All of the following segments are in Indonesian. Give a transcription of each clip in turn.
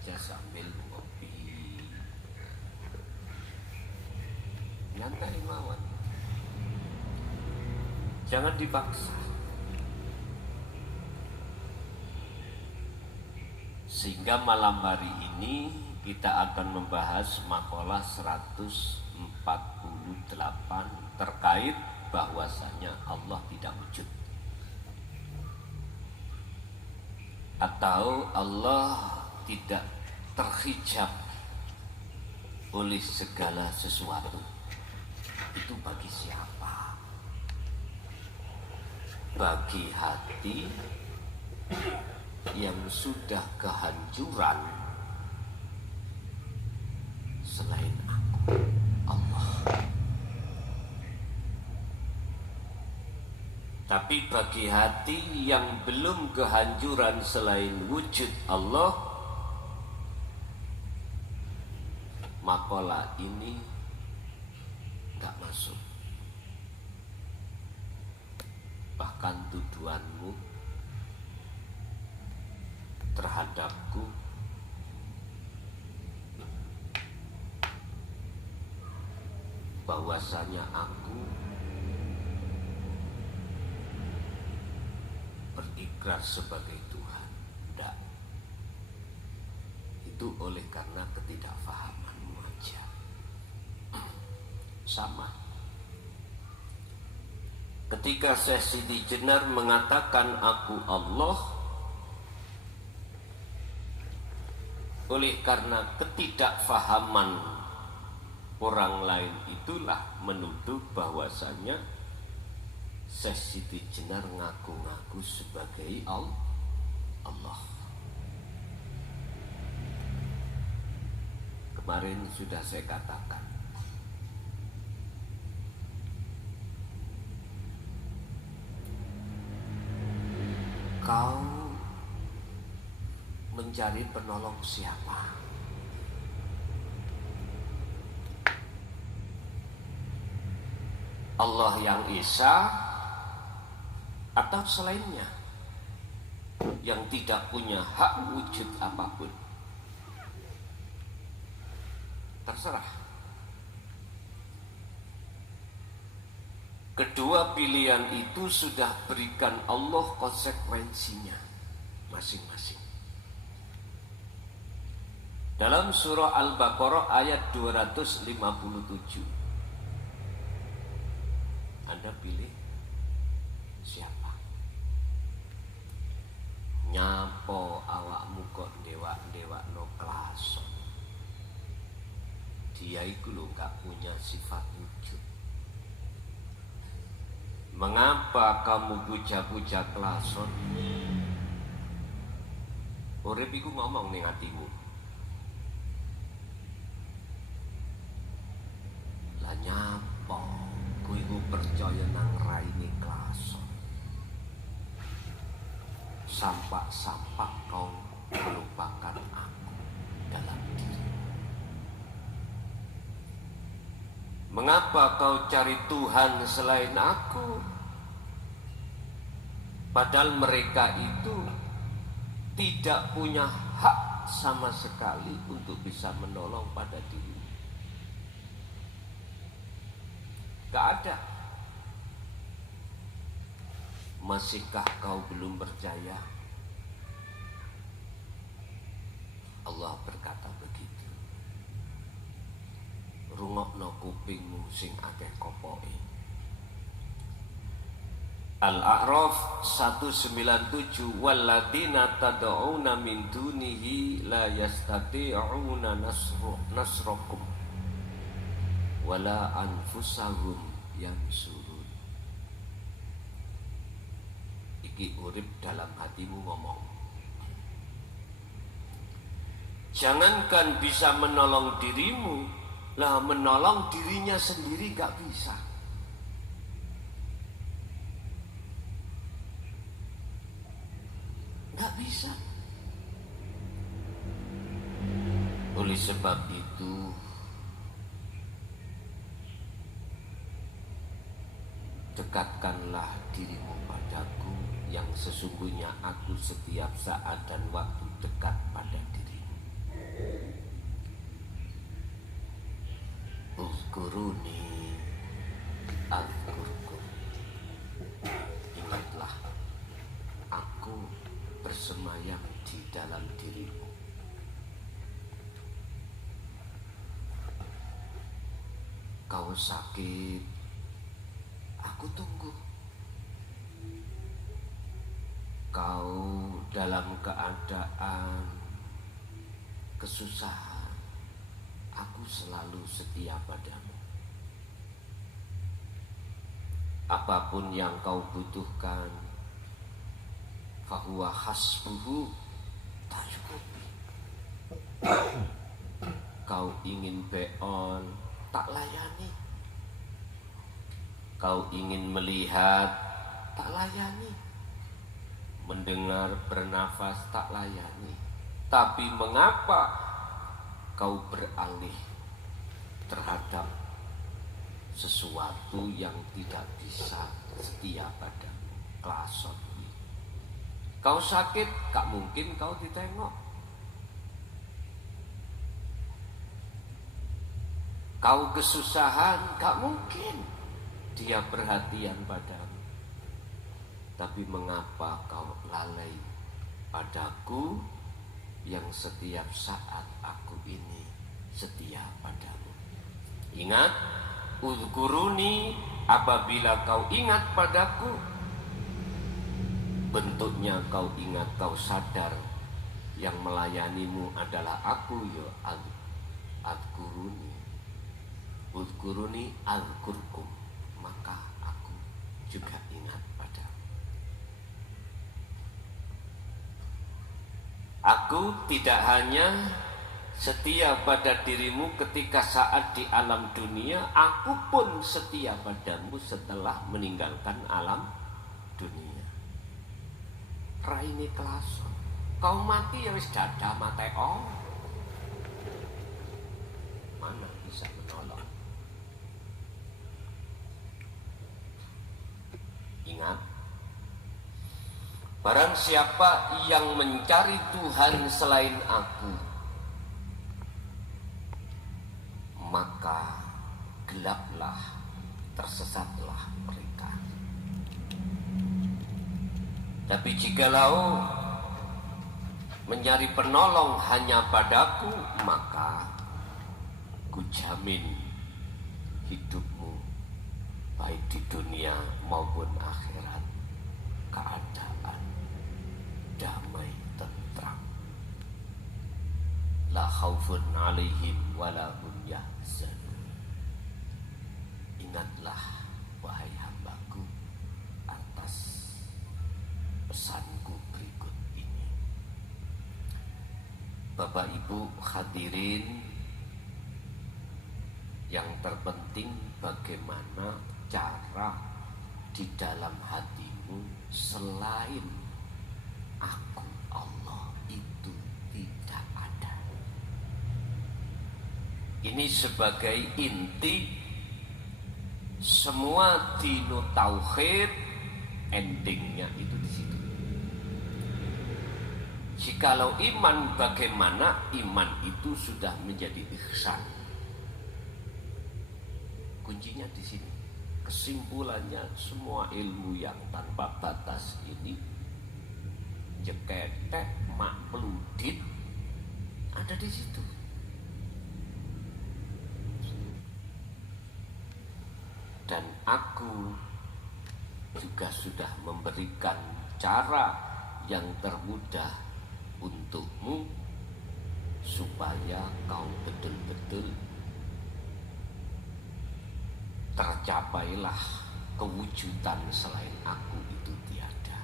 aja sambil ngopi. Nyantai mawon. Jangan dipaksa. Sehingga malam hari ini kita akan membahas makalah 148 terkait bahwasanya Allah tidak wujud. Atau Allah tidak terhijab oleh segala sesuatu. Itu bagi siapa? Bagi hati yang sudah kehancuran selain aku, Allah. Tapi bagi hati yang belum kehancuran selain wujud Allah, makalah ini gak masuk. Bahkan tuduhanmu terhadapku bahwasanya aku berikrar sebagai Tuhan. Tidak. Itu oleh karena ketidakfahamanmu aja. Sama. Ketika Syekh Siti Jenar mengatakan aku Allah, oleh karena ketidakfahaman orang lain itulah menuduh bahwasanya Syekh Siti Jenar ngaku-ngaku sebagai Allah. Kemarin sudah saya katakan, kau mencari penolong siapa? Allah yang Esa atau selainnya yang tidak punya hak wujud apapun? Terserah. Kedua pilihan itu sudah berikan Allah konsekuensinya masing-masing. Dalam surah Al-Baqarah ayat 257, Anda pilih siapa? Nyapo awakmu kok dewa-dewa no klason. Dia itu loh gak punya sifat wujud. Mengapa kamu puja-puja klason? Urip iku ngomong ning atimu. Lah nyapo kowe iku percaya nang raine klason. Sampak-sampak kau melupakan aku dalam diri. Mengapa kau cari Tuhan selain aku? Padahal mereka itu tidak punya hak sama sekali untuk bisa menolong pada diri. Gak ada. Masihkah kau belum percaya? Allah berkata begitu. Rungokno kupingmu sing akeh kopoke. Al-A'raf 197 walladzina tad'una min dunihi la yastati'una nasrakum wala anfusahum yansurun. Iki urip dalam hatimu ngomong. Jangankan bisa menolong dirimu, lah menolong dirinya sendiri gak bisa. Gak bisa. Oleh sebab itu, dekatkanlah dirimu padaku yang sesungguhnya aku setiap saat dan waktu dekat pada dirimu. Uzkuruni azkurkum. Ingatlah, aku bersemayam di dalam dirimu. Kau sakit, aku tunggu. Kau dalam keadaan kesusahan, aku selalu setia padamu. Apapun yang kau butuhkan, fahuwa hasbuhu tajukubi. Kau ingin beon, tak layani. Kau ingin melihat, tak layani. Mendengar, bernafas, tak layani. Tapi mengapa kau beralih terhadap sesuatu yang tidak bisa setia padamu? Klason. Kau sakit, gak mungkin kau ditengok. Kau kesusahan, gak mungkin dia perhatian padamu. Tapi mengapa kau lalai padaku yang setiap saat aku ini setia padamu? Ingat, uzkuruni, apabila kau ingat padaku, bentuknya kau ingat, kau sadar yang melayanimu adalah aku, ya azkuruni. Uzkuruni azkurkum, maka aku juga ingat padamu. Aku tidak hanya setia pada dirimu ketika saat di alam dunia, aku pun setia padamu setelah meninggalkan alam dunia. Raine kelason, kau mati ya wis dadah mateo. Mana bisa menolong? Ingat, barang siapa yang mencari Tuhan selain aku, maka gelaplah, tersesatlah mereka. Tapi jikalau mencari penolong hanya padaku, maka kujamin hidupmu baik di dunia maupun akhirat keadaan damai tentram. La khaufun alaihim wala hum yahzanun. Ingatlah wahai hambaku atas pesanku berikut ini. Bapak Ibu hadirin yang terpenting, bagaimana cara di dalam hatimu selain aku Allah itu tidak ada. Ini sebagai inti semua dino tauhid, endingnya itu di situ. Jikalau iman, bagaimana iman itu sudah menjadi ihsan. Kuncinya di sini. Kesimpulannya, semua ilmu yang tanpa batas ini jeketek makludit ada di situ. Dan aku juga sudah memberikan cara yang termudah untukmu supaya kau betul-betul tercapailah kewujudan selain aku itu tiada.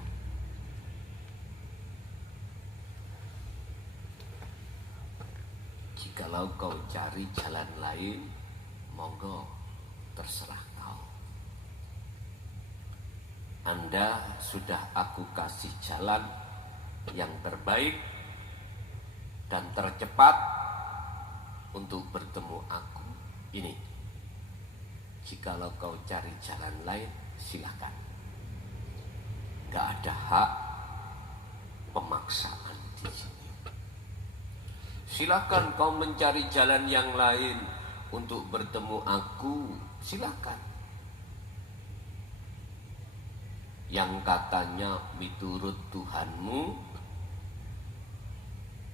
Jikalau kau cari jalan lain, monggo, terserah kau. Anda sudah aku kasih jalan yang terbaik dan tercepat untuk bertemu aku. Ini, jikalau kau cari jalan lain, silakan. Gak ada hak pemaksaan di sini. Silakan kau mencari jalan yang lain untuk bertemu aku, silakan. Yang katanya miturut Tuhanmu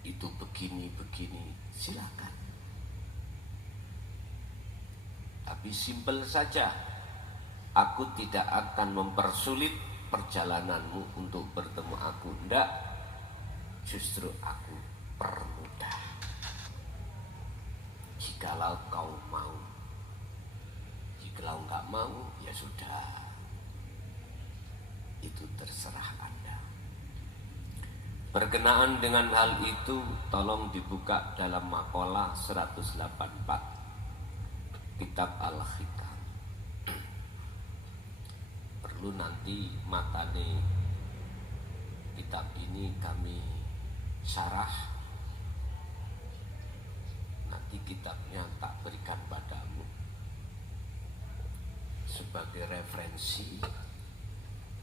itu begini-begini, silakan. Tapi simpel saja, aku tidak akan mempersulit perjalananmu untuk bertemu aku. Tidak, justru aku permudah. Jikalau kau mau, jikalau enggak mau, ya sudah. Itu terserah Anda. Berkenaan dengan hal itu, tolong dibuka dalam makalah 184 Kitab Al-Hikam. Perlu nanti matane kitab ini kami syarah. Nanti kitabnya tak berikan padamu sebagai referensi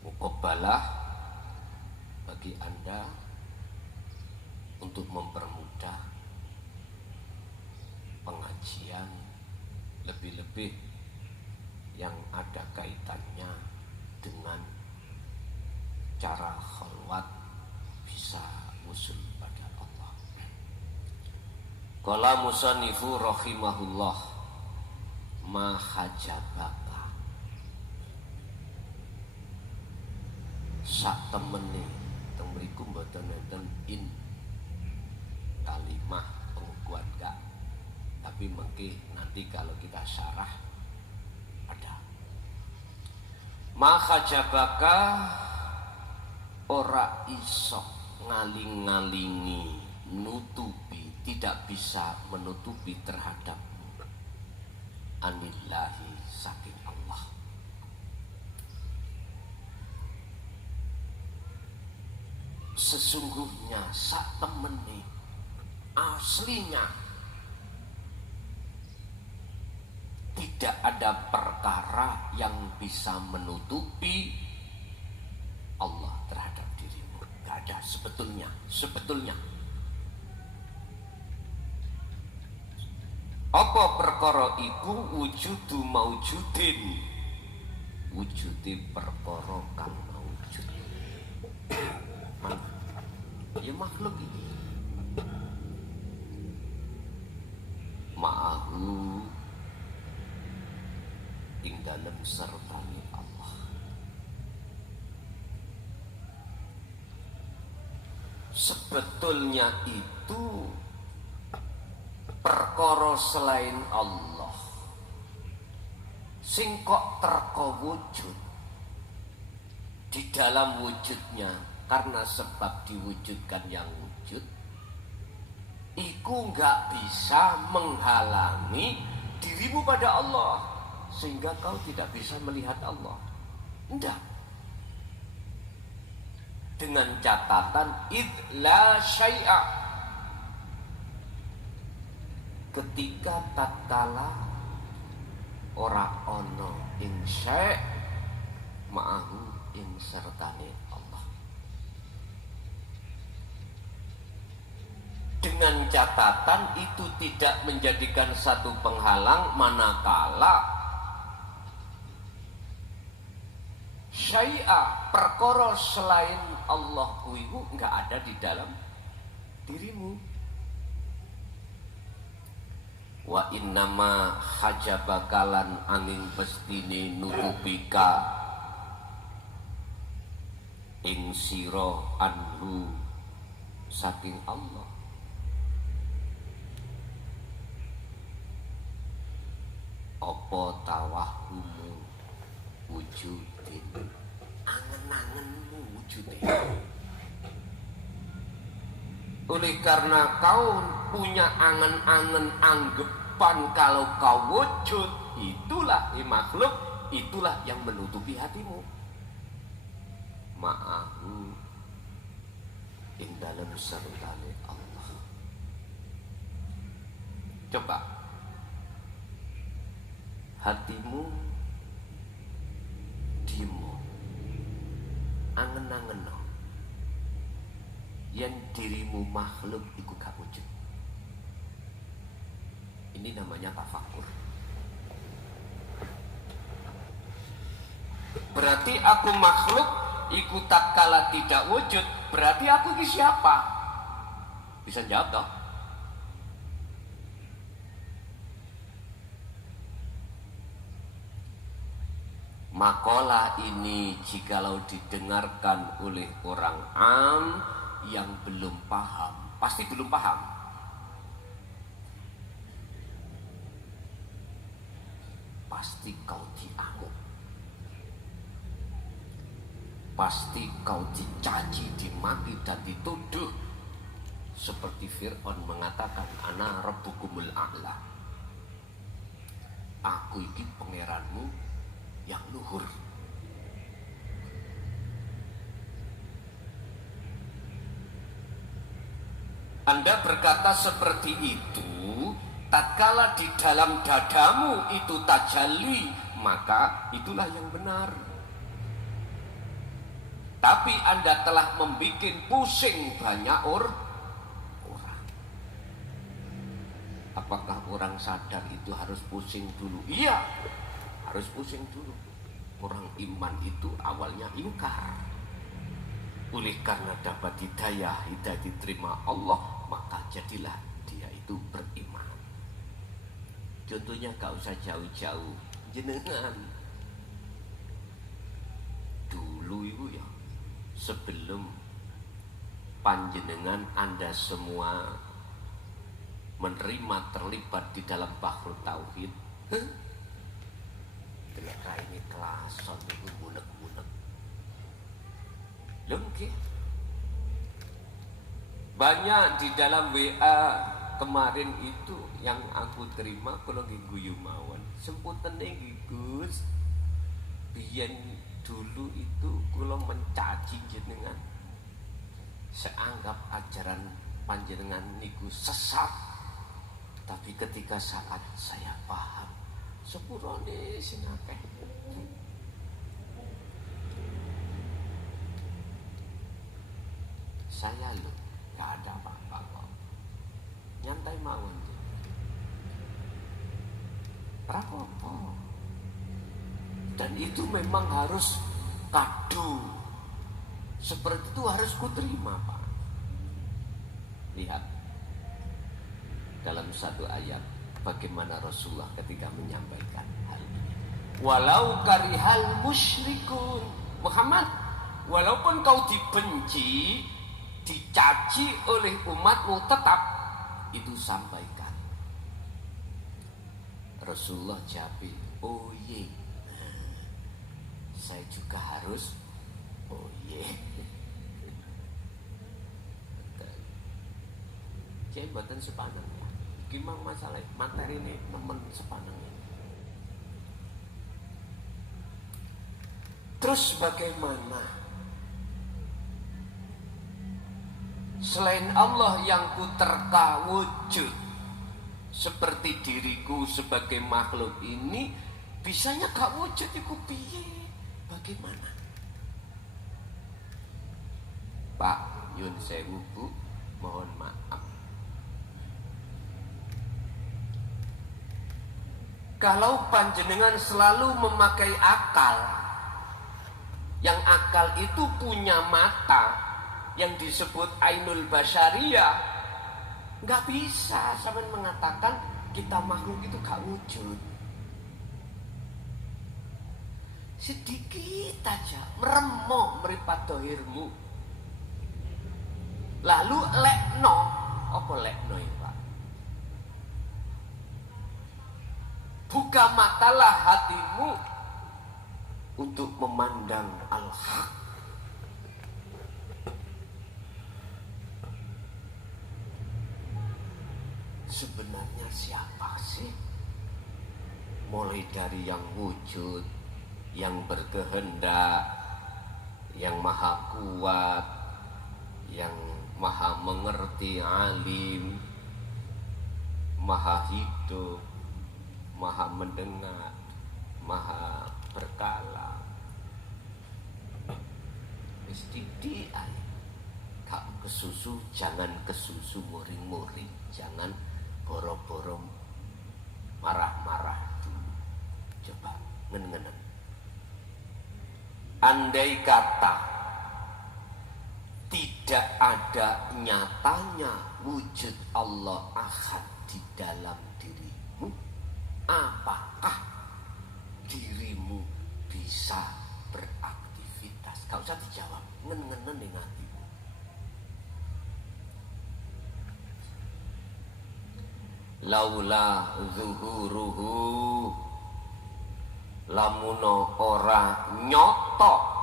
muqabbalah bagi Anda untuk mempermudah pengajian, lebih-lebih yang ada kaitannya dengan cara khalwat bisa usul pada Allah. Qala musannifu rahimahullah, ma hajabaka, sak temene teng mriku mboten enten in kalimah pengukuhan gak, tapi mungkin nanti kalau kita syarah ada. Maka jabaka ora iso ngaling-ngalingi, nutupi, tidak bisa menutupi terhadapmu anillahi saking Allah. Sesungguhnya sak temene aslinya tidak ada perkara yang bisa menutupi Allah terhadap dirimu. Tidak ada sebetulnya. Apa perkara iku? Wujudu maujudin, wujudi perkara kang maujud. Ya makhluk ini ma'ahu ing dalem sertane Allah. Sebetulnya itu perkara selain Allah sing kok terko wujud di dalam wujudnya, karena sebab diwujudkan yang wujud iku enggak bisa menghalangi dirimu pada Allah, sehingga kau tidak bisa melihat Allah. Enggak. Dengan catatan id la syai'a, ketika tatkala ora ono ing syai' ma'ahu ing sertane Allah. Dengan catatan itu tidak menjadikan satu penghalang manakala syai'a perkara selain Allah kuiku enggak ada di dalam dirimu. Wa innama hajabakalan angin pestine nutupika ing sira anhu saking Allah. Apa tawahumu wujudin, angen-angenmu wujudin. Oleh karena kau punya angen-angen anggapan kalau kau wujud, itulah makhluk, itulah yang menutupi hatimu. Ma'ahu ing dalem sertane Allah. Coba hatimu dimu angen-angen yen dirimu makhluk iku gak wujud. Ini namanya tafakur. Berarti aku makhluk, iku tatkala tidak wujud, berarti aku ini siapa? Bisa jawab toh? Makalah ini jikalau didengarkan oleh orang am yang belum paham, pasti belum paham. Pasti kau diamuk. Pasti kau dicaci, dimaki dan dituduh. Seperti Fir'aun mengatakan, ana rabbukumul a'la. Aku ini pangeranmu yang luhur. Anda berkata seperti itu, tatkala di dalam dadamu itu tajalli, maka itulah yang benar. Tapi Anda telah membuat pusing banyak orang. Apakah orang sadar itu harus pusing dulu? Iya, harus pusing dulu. Orang iman itu awalnya ingkar. Oleh karena dapat hidayah diterima Allah, maka jadilah dia itu beriman. Contohnya gak usah jauh-jauh, jenengan dulu ibu ya, sebelum panjenengan Anda semua menerima terlibat di dalam bahrul tauhid, mereka ini kelason itu bunek-bunek. Lengkeh. Banyak di dalam WA kemarin itu yang aku terima kalau guyu mawon. Semputen iki Gus. Biyen dulu itu kula mencaci jenengan. Seanggap ajaran panjenengan niku sesat. Tapi ketika saat saya paham, sepurone sing akeh. Saya loh, gak ada apa-apa kok. Nyantai mawon. Rapopo. Dan itu memang harus kado. Seperti itu harus kuterima, Pak. Lihat dalam satu ayat bagaimana Rasulullah ketika menyampaikan hal ini. Walau karihal musyrikun. Muhammad, walaupun kau dibenci, dicaci oleh umatmu, tetap itu sampaikan. Rasulullah jawab, oh ye, saya juga harus oh ye. Jadi buatan sepanang ya. Gimana masalah materi ini teman sepanang ini. Terus bagaimana? Selain Allah yang kuterka wujud seperti diriku sebagai makhluk ini, bisanya gak wujud iku piye? Bagaimana? Pak Yun Sewu Bu, mohon maaf. Kalau panjenengan selalu memakai akal, yang akal itu punya mata yang disebut ainul basyariyah, nggak bisa sampai mengatakan kita makhluk itu gak wujud. Sedikit aja meremuk meripat dohirmu, lalu lekno, apa lekno ya Pak? Buka matalah hatimu untuk memandang al-haq. Sebenarnya siapa sih? Mulai dari yang wujud, yang berkehendak, yang maha kuat, yang maha mengerti, alim, maha hidup, maha mendengar, maha berkala. Mesti dia kak kesusu, jangan kesusu muring-muring, jangan boro-boro marah-marah dulu. Coba ngenen-ngenen. Andai kata tidak ada nyatanya wujud Allah Ahad di dalam dirimu, apakah dirimu bisa beraktivitas? Gak usah dijawab, ngenen-ngenen dengan hatimu. Laula zuhuruhu, lamuno ora nyoto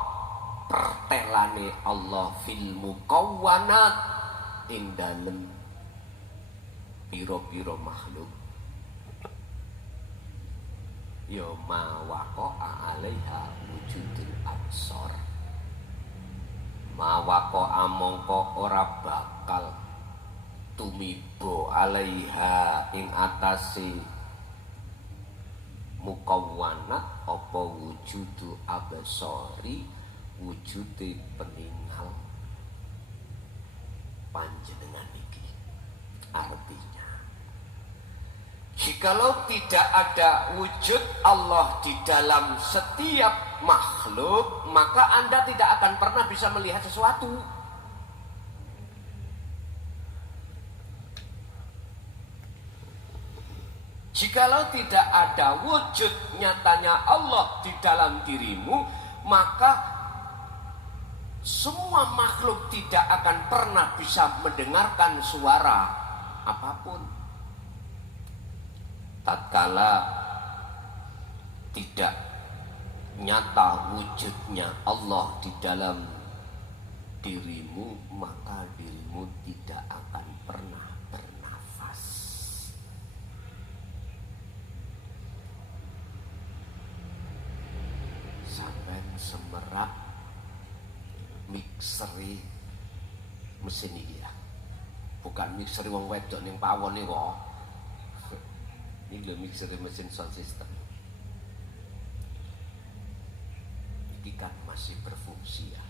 pertelane Allah fil mukawwanat ing dalem piro-piro makhluk, ya ma waqa'a 'alaiha wujudul absor, ma waqa'a mongko ora bakal tumibo 'alaiha ing atase mukawwanat apa wujudu absori, wujude peninggal panjenengan iki. Artinya, jikalau tidak ada wujud Allah di dalam setiap makhluk, maka Anda tidak akan pernah bisa melihat sesuatu. Jikalau tidak ada wujud nyatanya Allah di dalam dirimu, maka semua makhluk tidak akan pernah bisa mendengarkan suara apapun. Tatkala tidak nyata wujudnya Allah di dalam dirimu, maka dirimu tidak akan pernah bernafas. Sampai semerap mikseri mesin iki ya. Bukan mikseri wong wedok ning pawon iki kok. Ini lho mikseri mesin sound system. Iki kan masih berfungsi ya.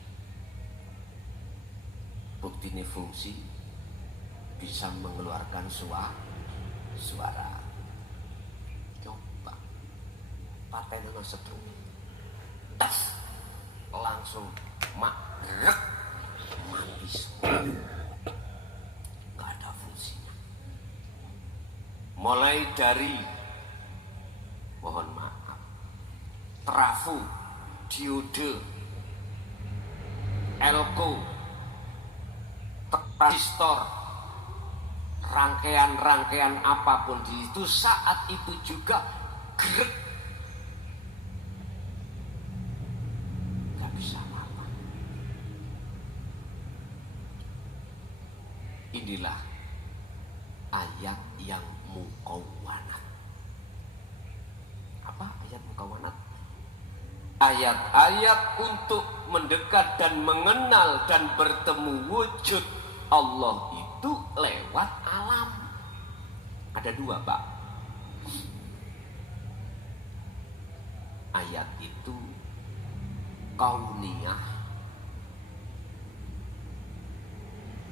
Buktinya fungsi bisa mengeluarkan suara. Coba paten ana setrum. Tas langsung magrek mati semua. Gak ada fungsinya. Mulai dari, mohon maaf, trafo, diode, elko, transistor, rangkaian-rangkaian apapun itu saat itu juga grek, gak bisa apa. Inilah ayat yang mukawwanat. Apa ayat mukawwanat? Ayat-ayat untuk mendekat dan mengenal dan bertemu wujud Allah itu lewat alam. Ada dua, Pak. Ayat itu kauniyah,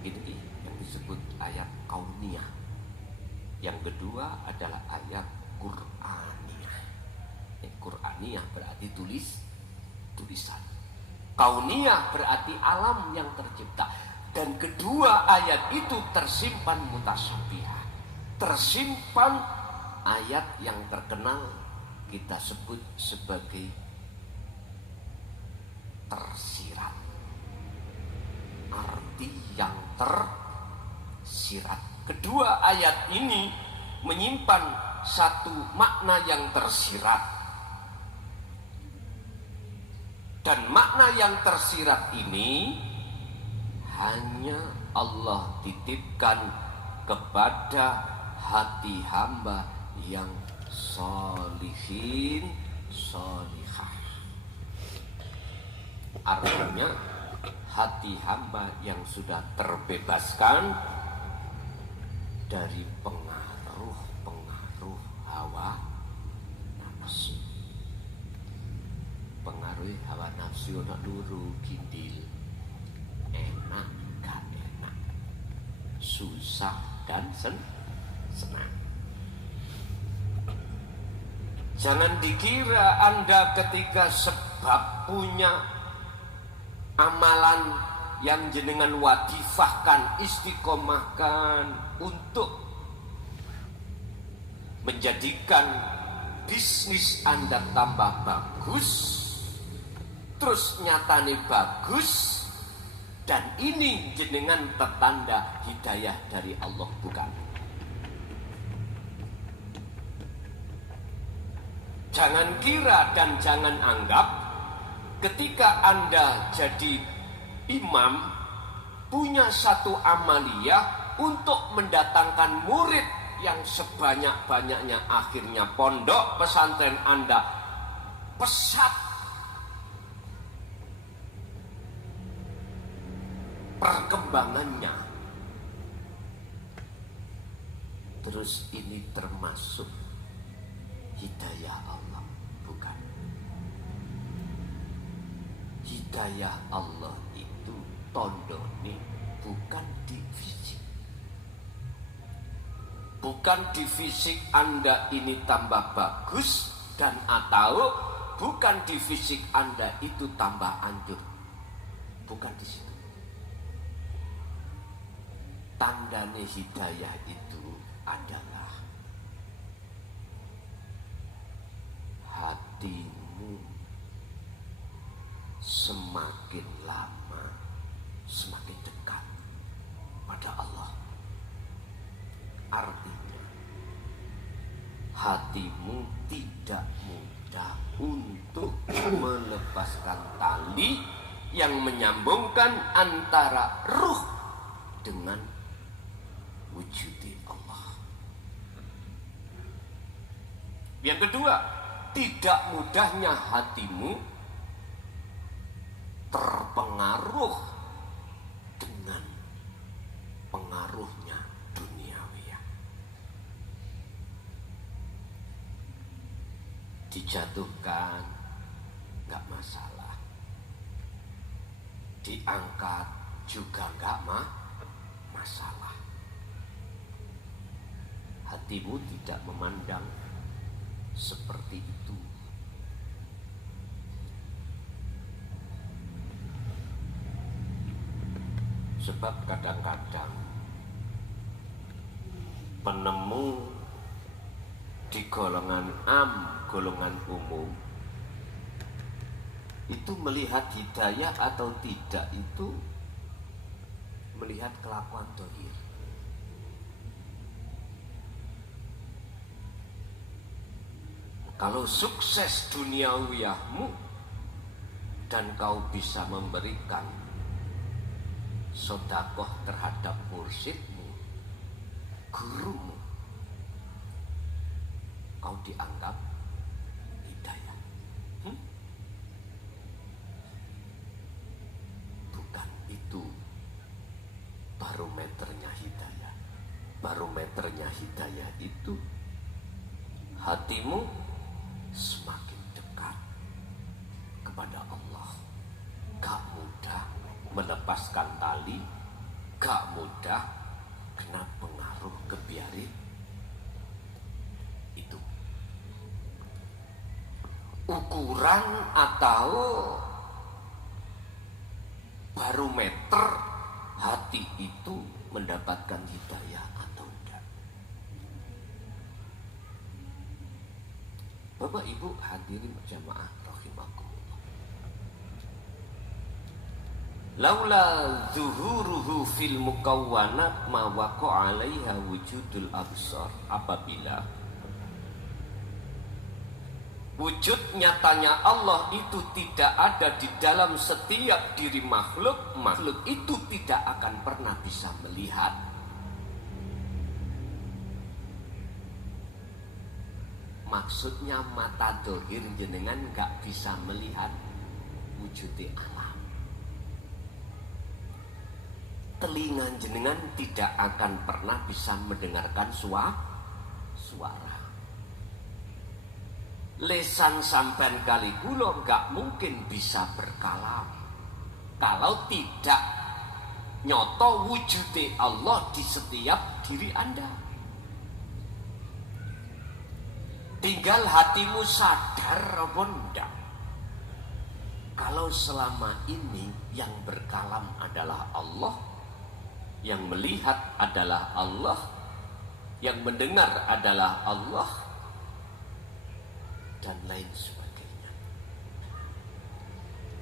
ini yang disebut ayat kauniyah. Yang kedua adalah ayat Qur'aniyah. Qur'aniyah berarti tulisan. Kauniyah berarti alam yang tercipta. Dan kedua ayat itu tersimpan mutasyabihah. Tersimpan ayat yang terkenal kita sebut sebagai tersirat. Arti yang tersirat. Kedua ayat ini menyimpan satu makna yang tersirat. Dan makna yang tersirat ini hanya Allah titipkan kepada hati hamba yang sholihin, sholihah. Artinya hati hamba yang sudah terbebaskan dari pengaruh-pengaruh hawa nafsu. Pengaruh hawa nafsu nak luru kindil, enak gak enak, susah dan senang. Jangan dikira Anda ketika sebab punya amalan yang jenengan wadifahkan, istiqomahkan untuk menjadikan bisnis Anda tambah bagus, terus nyatane bagus, dan ini jenengan pertanda hidayah dari Allah, bukan. Jangan kira dan jangan anggap ketika Anda jadi imam punya satu amaliyah untuk mendatangkan murid yang sebanyak-banyaknya, akhirnya pondok pesantren Anda pesat perkembangannya. Terus ini termasuk hidayah Allah, bukan. Hidayah Allah itu tondone bukan di fisik. Bukan di fisik Anda ini tambah bagus, dan atau bukan di fisik Anda itu tambah hancur. Bukan di situ. Tandane hidayah itu adalah hatimu semakin lama semakin dekat pada Allah. Artinya hatimu tidak mudah untuk melepaskan tali yang menyambungkan antara ruh dengan wujudi Allah. Yang kedua, tidak mudahnya hatimu terpengaruh dengan pengaruhnya duniawi. Dijatuhkan nggak masalah, diangkat juga nggak masalah. Hatimu tidak memandang seperti itu. Sebab kadang-kadang penemu di golongan golongan umum itu melihat hidayah atau tidak itu melihat kelakuan dohir. Kalau sukses duniawiyahmu dan kau bisa memberikan sedekah terhadap mursyidmu, gurumu, kau dianggap hidayah. Bukan itu barometernya hidayah. Barometernya hidayah itu hatimu semakin dekat kepada Allah, gak mudah melepaskan tali, gak mudah kena pengaruh kebiarin itu. Ukuran atau barometer hati itu mendapatkan hidayah atau tidak. Bapak Ibu hadirin jamaah rahimakumullah. Laula zuhuruhu fil mukawwanat ma waqa 'alaiha wujudul absar. Apabila wujud nyatanya Allah itu tidak ada di dalam setiap diri makhluk, makhluk itu tidak akan pernah bisa melihat. Maksudnya mata dohir jenengan gak bisa melihat wujudi alam. Telinga jenengan tidak akan pernah bisa mendengarkan suara. Lesan sampean kali kula gak mungkin bisa berkalam kalau tidak nyoto wujudi Allah di setiap diri Anda. Tinggal hatimu sadar apa ndak. Kalau selama ini yang berkalam adalah Allah, yang melihat adalah Allah, yang mendengar adalah Allah, dan lain sebagainya.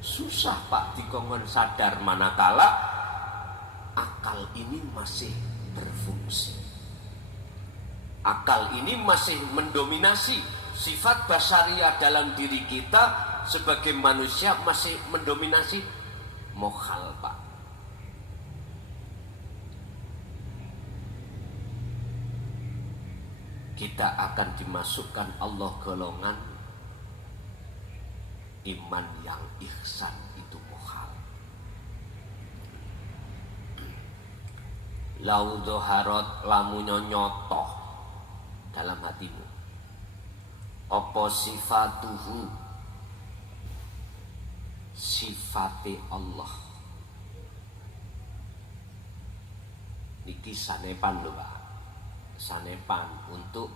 Susah Pak dikongkon sadar manakala akal ini masih berfungsi. Akal ini masih mendominasi sifat basaria dalam diri kita sebagai manusia, masih mendominasi mokhal Pak. Kita akan dimasukkan Allah golongan iman yang ihsan itu mokhal. Lau doharot lamunyo nyotoh dalam hatimu apa sifatuhu, sifate Allah. Niki sanepan lho Pak, sanepan untuk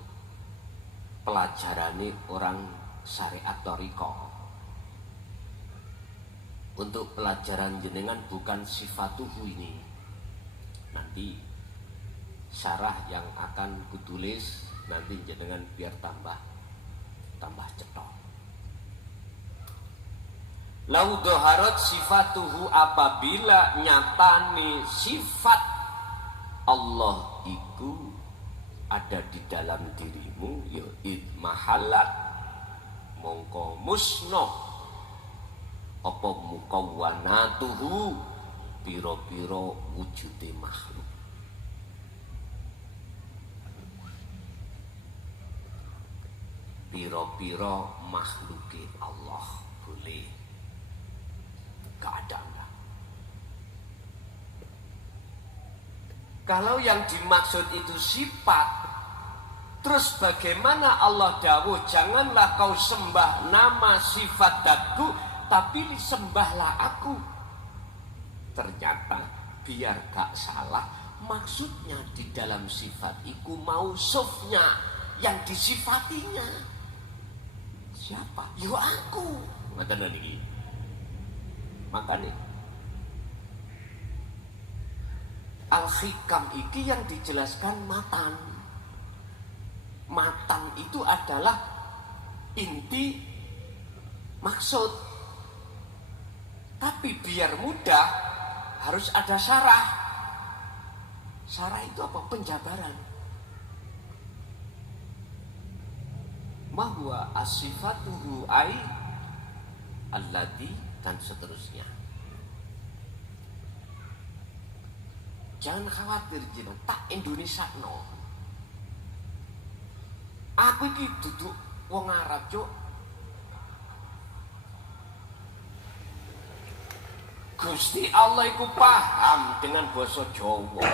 pelajarane orang syariat thariqah. Untuk pelajaran jenengan bukan sifatuhu ini. Nanti syarah yang akan kutulis nanti jenengan biar tambah cetok. Lau doharot sifatuhu, apabila nyatane sifat Allah itu ada di dalam dirimu, ya idmahalat mongko musno apa mukawwanatuhu, piro-piro wujude makhluk. Piro-piro makhluki Allah boleh keadaan. Kalau yang dimaksud itu sifat, terus bagaimana Allah dawuh janganlah kau sembah nama sifat datku, tapi sembahlah aku. Ternyata biar gak salah, maksudnya di dalam sifat itu mausufnya, yang disifatinya. Siapa? Yo aku. Ngoten niki. Makane Al-Hikam iki yang dijelaskan matan. Matan itu adalah inti maksud. Tapi biar mudah harus ada syarah. Syarah itu apa? Penjabaran. Mahwa asifatuhu ai alladhi, dan seterusnya. Jangan khawatir jenengan, tak Indonesia no. Aku iki duduk wong Arab, Cuk. Gusti Allah iku paham dengan basa Jawa.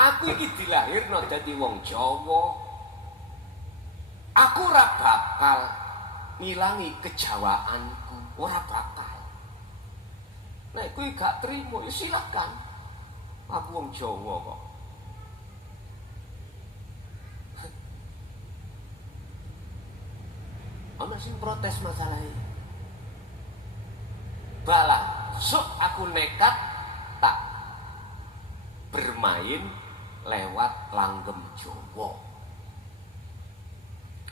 Aku iki dilahirno dadi wong Jawa. Aku ora bakal ngilangi kejawaanku, ora bakal. Nek kuwi gak trimo ya silakan. Aku wong Jawa kok. Ana sing protes masalah ini. Bala, sok aku nekat tak bermain lewat langgem Jawa.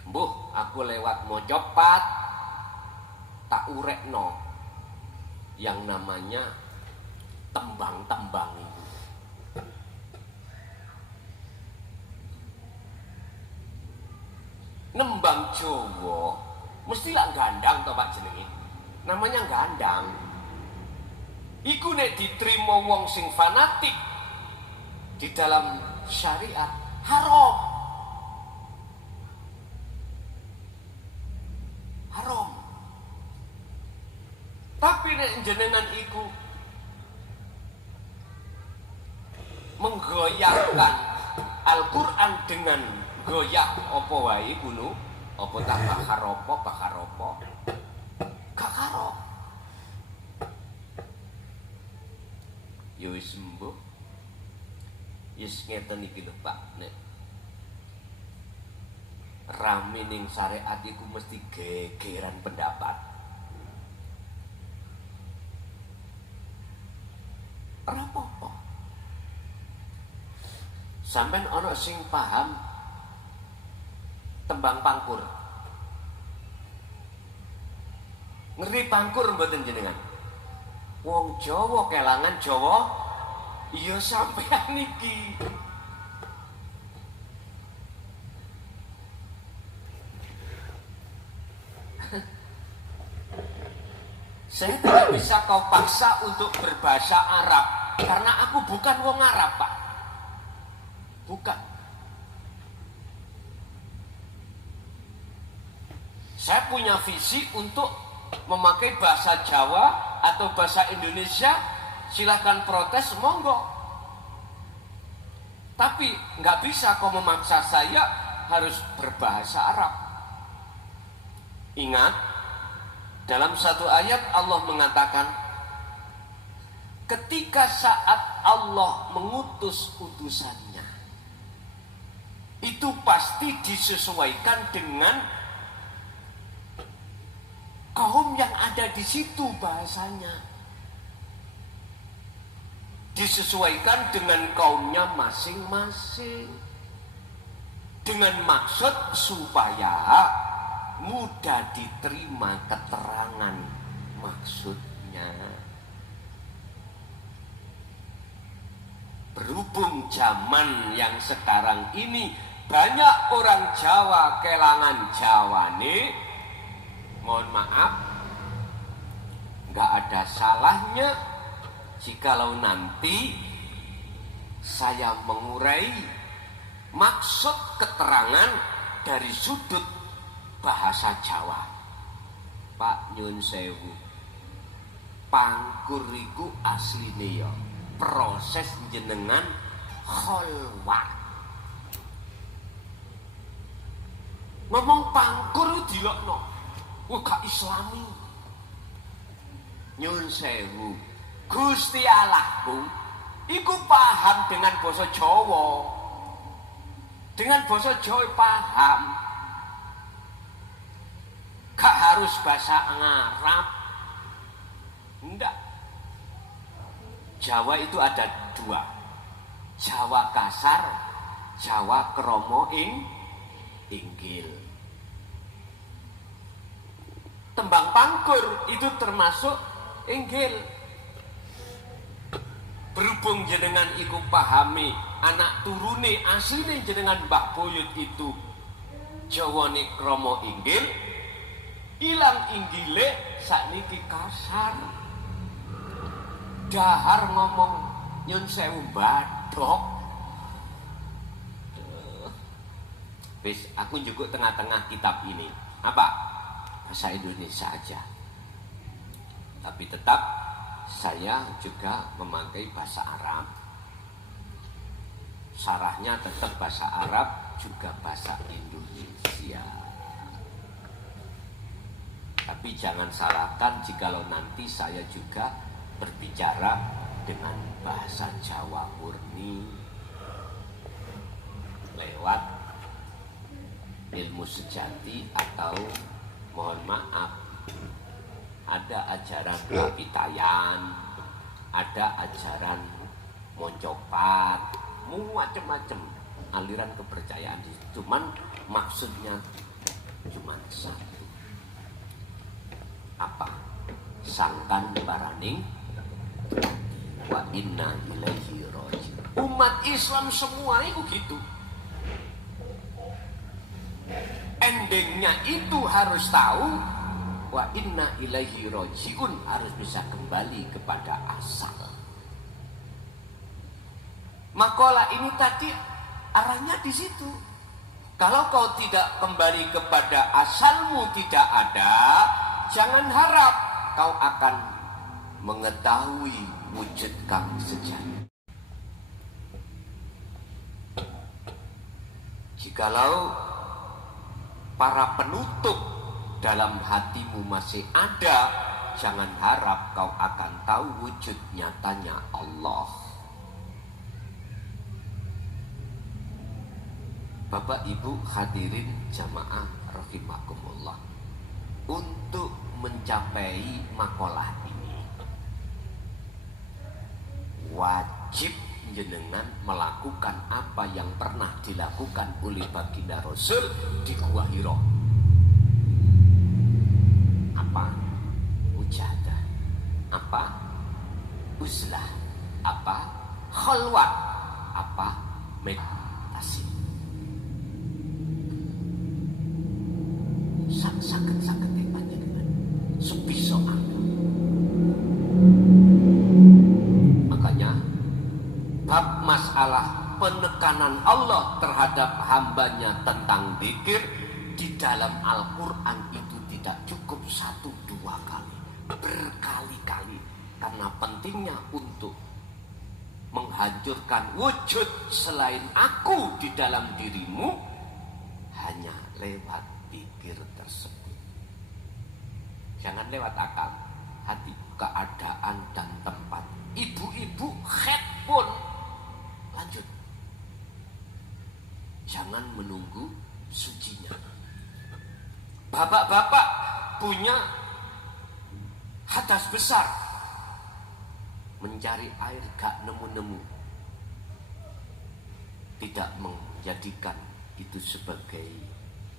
Mbuh, aku lewat Mojopat tak urekno yang namanya tembang-tembang itu. Nembang Jawa mesti lah gandang to Pak jenenge. Namanya gandang. Iku nek diterima wong sing fanatik di dalam syariat haram. Haram. Tapi nek jenengan iku menggoyahkan Al-Quran dengan goyah apa wae kuno, apa tak bakaropo gak karo. Ya wis mbuh. Wis ngeten iki lho Pak, nek rame ning syariat iku mesti gegeran pendapat. Ora apa-apa. Sampeyan ana sing paham tembang pangkur. Ngerti pangkur mboten jenengan? Wong Jawa kelangan Jawa, iya sampeyan niki. Saya tidak bisa kau paksa untuk berbahasa Arab karena aku bukan wong Arab, Pak. Bukan. Saya punya visi untuk memakai bahasa Jawa atau bahasa Indonesia, silahkan protes, monggo. Tapi nggak bisa kau memaksa saya harus berbahasa Arab. Ingat, dalam satu ayat Allah mengatakan, ketika saat Allah mengutus utusannya, itu pasti disesuaikan dengan kaum yang ada di situ bahasanya. Disesuaikan dengan kaumnya masing-masing. Dengan maksud supaya mudah diterima keterangan maksudnya. Berhubung zaman yang sekarang ini banyak orang Jawa kelangan Jawane, mohon maaf, nggak ada salahnya jikalau nanti saya mengurai maksud keterangan dari sudut bahasa Jawa. Pak nyun sewu, pangkur iku asline ya proses jenengan kholwat. Ngomong pangkur dilokno, wah gak islami. Nyun sewu, Gusti Allahku iku paham dengan basa Jawa. Dengan basa Jawa paham. Gak harus bahasa Arab. Enggak. Jawa itu ada dua. Jawa kasar, Jawa kromo inggil. Tembang pangkur itu termasuk inggil. Berhubung jenengan iku pahami anak turune asline jenengan Mbah Boyut itu Jawane kromo inggil, ilang inggile sakniki kasar. Dahar ngomong nyun sewu badok. Wis, aku juga tengah-tengah kitab ini. Apa? Bahasa Indonesia aja. Tapi tetap saya juga memakai bahasa Arab. Sarahnya tetap bahasa Arab juga bahasa Indonesia. Tapi jangan salahkan jikalau nanti saya juga berbicara dengan bahasa Jawa murni lewat ilmu sejati atau mohon maaf ada ajaran kapitayan, ada ajaran moncopat, macam-macam aliran kepercayaan. Cuman maksudnya cuma satu. Apa? Sangkan baraning wa inna ilaihi raji'un. Umat Islam semua itu gitu. Endingnya itu harus tahu wa inna ilaihi raji'un, harus bisa kembali kepada asal. Makalah ini tadi arahnya di situ. Kalau kau tidak kembali kepada asalmu, tidak ada, jangan harap kau akan mengetahui wujud kang sejati. Jikalau para penutup dalam hatimu masih ada, jangan harap kau akan tahu wujud nyatanya Allah. Bapak Ibu hadirin jamaah rahimakumullah, untuk mencapai makalah ini wajib jenengan melakukan apa yang pernah dilakukan oleh baginda Rasul di Gua Hira. Apa? Ujadah. Apa? Uzlah. Apa? Khalwat. Apa? Meditasi. Sakit-sakit panjenengan sebisa Anda. Makanya bab masalah penekanan Allah terhadap hambanya tentang zikir di dalam Al-Quran itu tidak cukup 1-2 kali, berkali-kali, karena pentingnya untuk menghancurkan wujud selain aku di dalam dirimu hanya lewat zikir tersebut. Jangan lewat akal, hati, keadaan dan tempat. Ibu-ibu head pun lanjut. Jangan menunggu sucinya. Bapak-bapak punya hadas besar, mencari air gak nemu-nemu, tidak menjadikan itu sebagai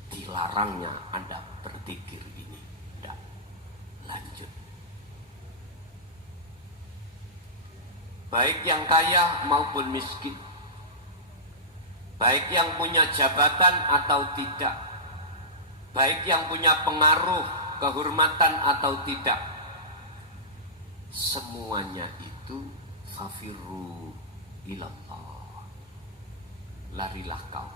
dilarangnya Anda berzikir ini. Tidak. Lanjut. Baik yang kaya maupun miskin, baik yang punya jabatan atau tidak, baik yang punya pengaruh, kehormatan atau tidak, semuanya itu fafirru ilallah, larilah kau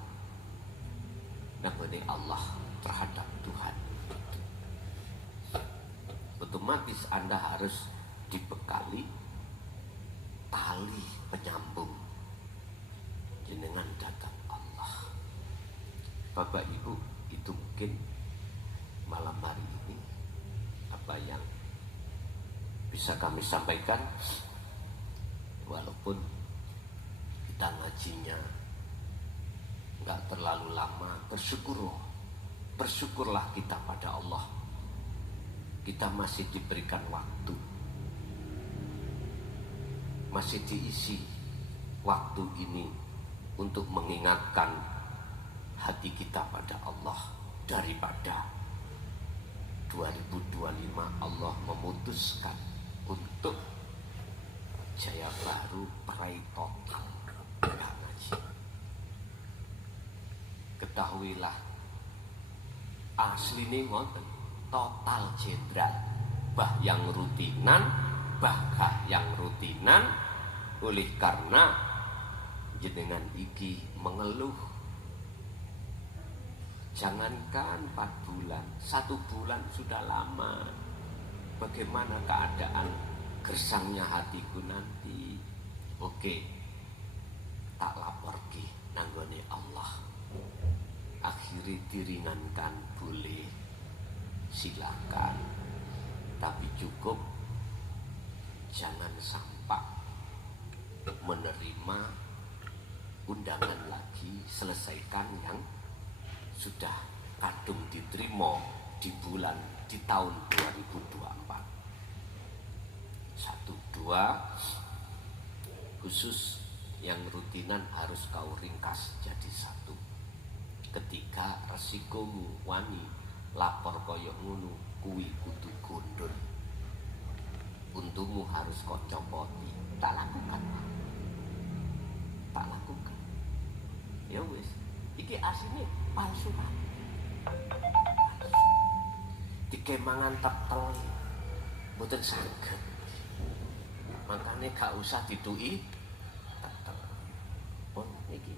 nabani Allah terhadap Tuhan. Otomatis Anda harus dibekali tali penyambung jenengan datang Allah. Bapak Ibu, itu mungkin malam hari ini apa yang bisa kami sampaikan, walaupun kita ngajinya nggak terlalu lama. Bersyukurlah kita pada Allah, kita masih diberikan waktu, masih diisi waktu ini untuk mengingatkan hati kita pada Allah, daripada 2025 Allah memutuskan untuk Jaya Baru perai total enggak ngaji. Ketahuilah asline ngoten, total jenderal, bah yang rutinan, bah yang rutinan. Oleh karena jenengan iki mengeluh, jangankan 4 bulan, 1 bulan sudah lama. Bagaimana keadaan gersangnya hatiku nanti? Oke, tak lapor ki nanggone Allah. Akhiri diringankan, boleh, silakan, tapi cukup jangan sampai menerima undangan lagi. Selesaikan yang sudah kadung diterima di tahun 2024. 1, 2 khusus yang rutinan harus kau ringkas jadi 1. Ketika resikomu wani lapor koyok ngunu, kuwi kudu gondol. Untungmu harus kau copoti. Tak lakukan. Ya wis, iki asine palsu kan. Dikemangan tetel mboten saged. Makanya gak usah dituki tetel. Pun niki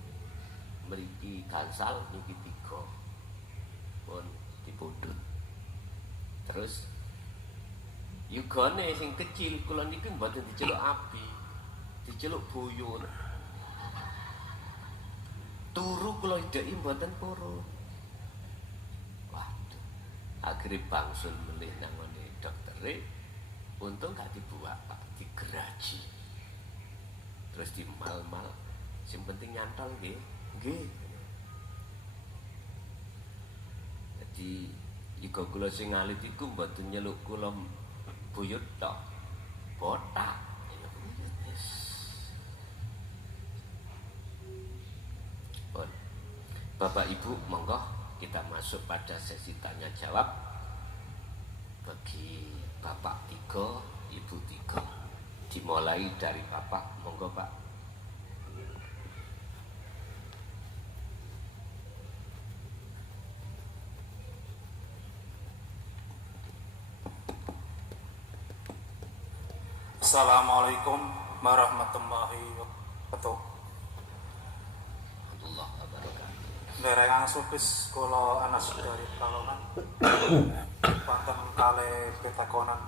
mriki gansal niki 3. Pun dipundhut. Terus yugane sing kecil kula niki mboten diceluk api, diceluk boyo. Turu kula ideki mboten purun. Waduh, akhirnya bangsul melih nang ngene doktere. Untung gak dibuat, digeraji. Terus dimal-mal, sing penting nyantol nggih. Nggih. tiga kula sing alit iku mboten nyeluk kula buyut tok. Botak. Bapak Ibu, monggo kita masuk pada sesi tanya jawab. Bagi Bapak 3, Ibu 3. Dimulai dari Bapak, monggo Pak. Assalamualaikum warahmatullahi wabarakatuh. Allah wabarakatuh. Berengang supis kula Anas dari Pekalongan. Wonten kalih pitakonan.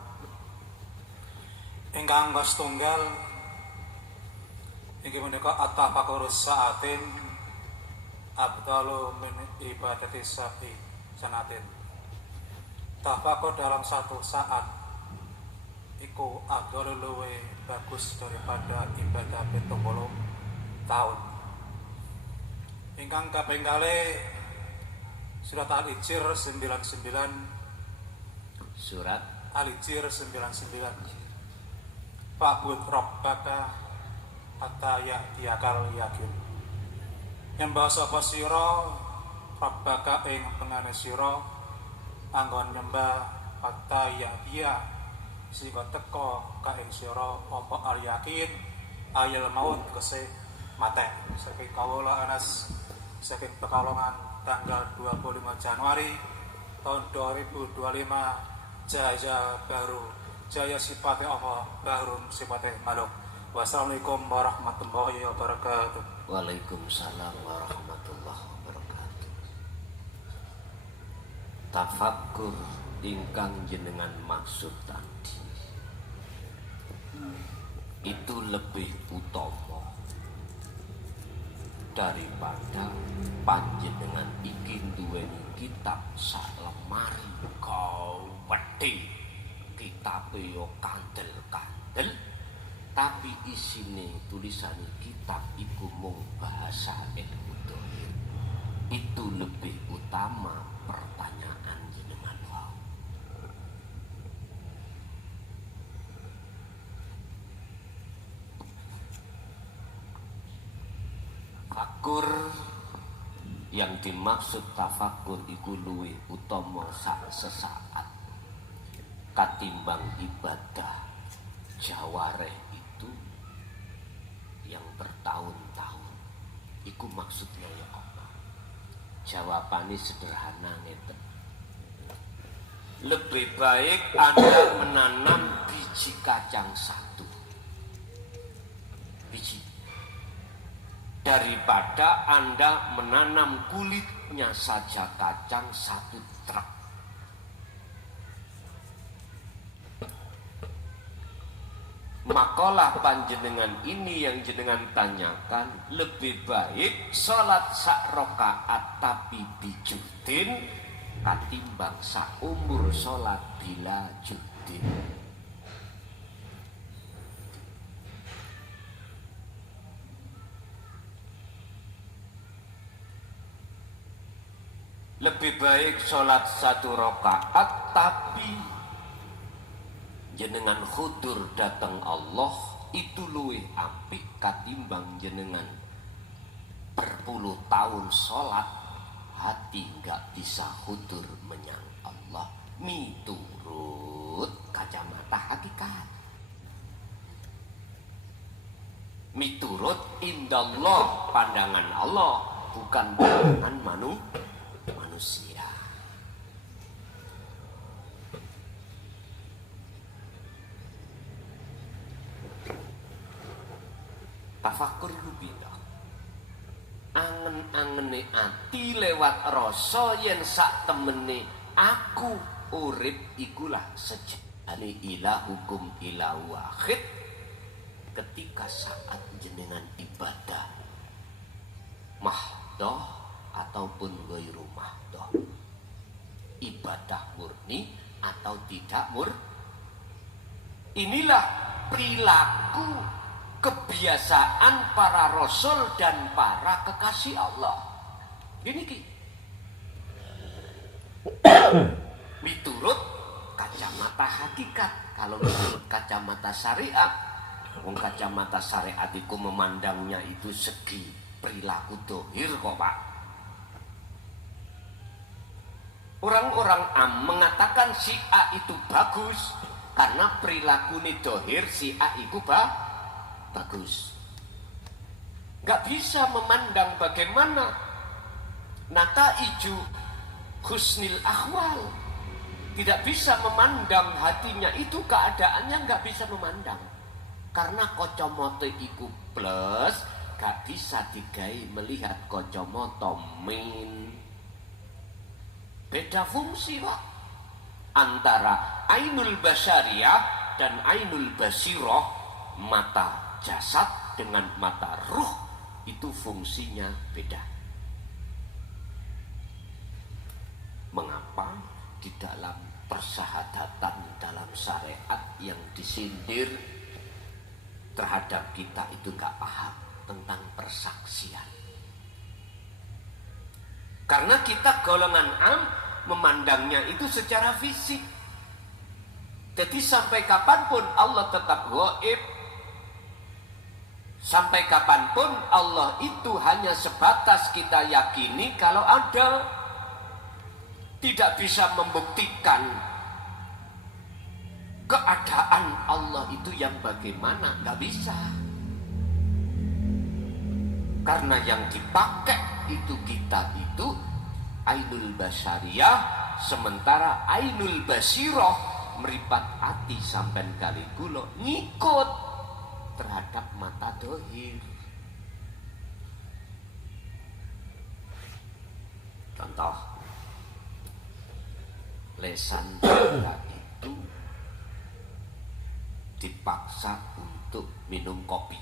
Ingkang setunggal inggih menika at-tafakkurus sa'atin abdalu min ibadati sabi sanatin. Tafakur dalam satu saat iku agak luwih bagus daripada ibadah 70 tahun. Ingkang kaping kalih surat Al-Hijr 99. Surat Al-Hijr 99. Fa'bud rabbaka hatta ya'tiyakal yakin. Nyembah sapa sira rabbaka ing pengane sira anggon nyembah hatta ya'tiya sehingga teko ka ing sira apa al yakin ayal maut kese mate. Saking kawula Anas saking Pekalongan tanggal 25 Januari tahun 2025. Jaya baru jaya sifatnya Allah baru sifatnya maluk. Wassalamualaikum warahmatullahi wabarakatuh. Waalaikumsalam warahmatullahi wabarakatuh. Tafakkur ingkang jenengan maksud tadi itu lebih utama daripada panjenengan iki duweni kitab sak lemari kau wedi kitabe yo kandel-kandel tapi isine tulisane kitab iku mung bahasa ilmu dohir. Itu lebih utama pertanyaan jenengan wau. Tafakur yang dimaksud tafakur iku luwih utama sak sesaat katimbang ibadah jawareh itu yang bertahun-tahun. Iku maksudnya ya apa? Jawabannya sederhana ngeten. Lebih baik Anda menanam biji kacang satu biji daripada Anda menanam kulitnya saja kacang satu truk. Makalah panjenengan ini yang jenengan tanyakan, lebih baik sholat sak rakaat tapi bijudin katimbang sak umur sholat bila judin. Lebih baik sholat satu rakaat tapi jenengan khudur datang Allah itu luwih apik katimbang jenengan berpuluh tahun sholat hati nggak bisa khudur menyang Allah. Miturut kacamata hakikat, miturut indallah pandangan Allah, bukan pandangan manusia. Tafakur rubina angen-angene ati lewat rasa yen sak temene aku urip ikulah sejane ilahukum ilahu wahid. Ketika saat jenengan ibadah mahdoh ataupun ghairu mahdoh, ibadah murni atau tidak inilah perilaku kebiasaan para rasul dan para kekasih Allah. Ini ki miturut kacamata hakikat. Kalau menurut kacamata syariat, kacamata syariat itu memandangnya itu segi perilaku dohir kok Pak. Orang-orang mengatakan si A itu bagus karena perilaku ni dohir si A itu bagus. Gak bisa memandang bagaimana nataiju husnil ahwal. Tidak bisa memandang hatinya itu, keadaannya gak bisa memandang. Karena kacamata iku plus gak bisa digai melihat kacamata min. Beda fungsi Pak antara ainul basyariyah dan ainul basirah. Mata jasad dengan mata ruh itu fungsinya beda. Mengapa di dalam persahadatan dalam syariat yang disindir terhadap kita itu gak paham tentang persaksian? Karena kita golongan memandangnya itu secara fisik. Jadi sampai kapanpun Allah tetap gaib. Sampai kapanpun Allah itu hanya sebatas kita yakini kalau ada. Tidak bisa membuktikan keadaan Allah itu yang bagaimana. Gak bisa. Karena yang dipakai itu kita itu ainul basyariyah, sementara ainul basirah meripat hati sampean kali kula ngikut terhadap mata dohir. Contoh, lesan kita itu dipaksa untuk minum kopi.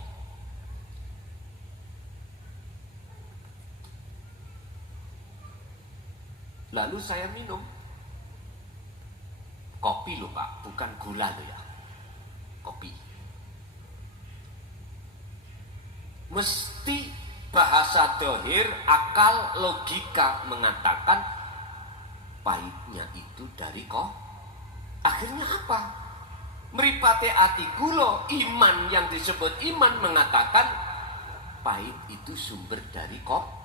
Lalu saya minum kopi loh Pak, bukan gula loh ya, kopi. Mesti bahasa dohir, akal, logika mengatakan pahitnya itu dari kok. Akhirnya apa? Meripate ati kula, iman yang disebut iman mengatakan pahit itu sumber dari kopi.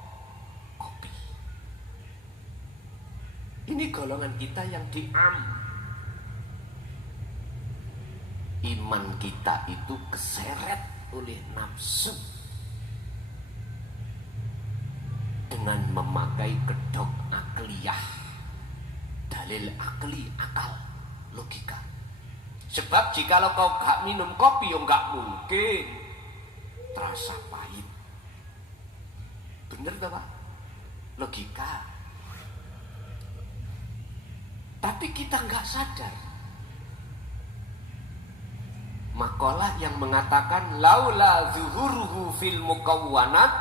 Ini golongan kita yang iman kita itu keseret oleh nafsu dengan memakai kedok akliyah, dalil akli, akal, logika. Sebab jikalau kau gak minum kopi, ya gak mungkin terasa pahit. Bener gak Pak? Logika. Tapi kita nggak sadar. Makalah yang mengatakan laula zuhuruhu fil mukawwanat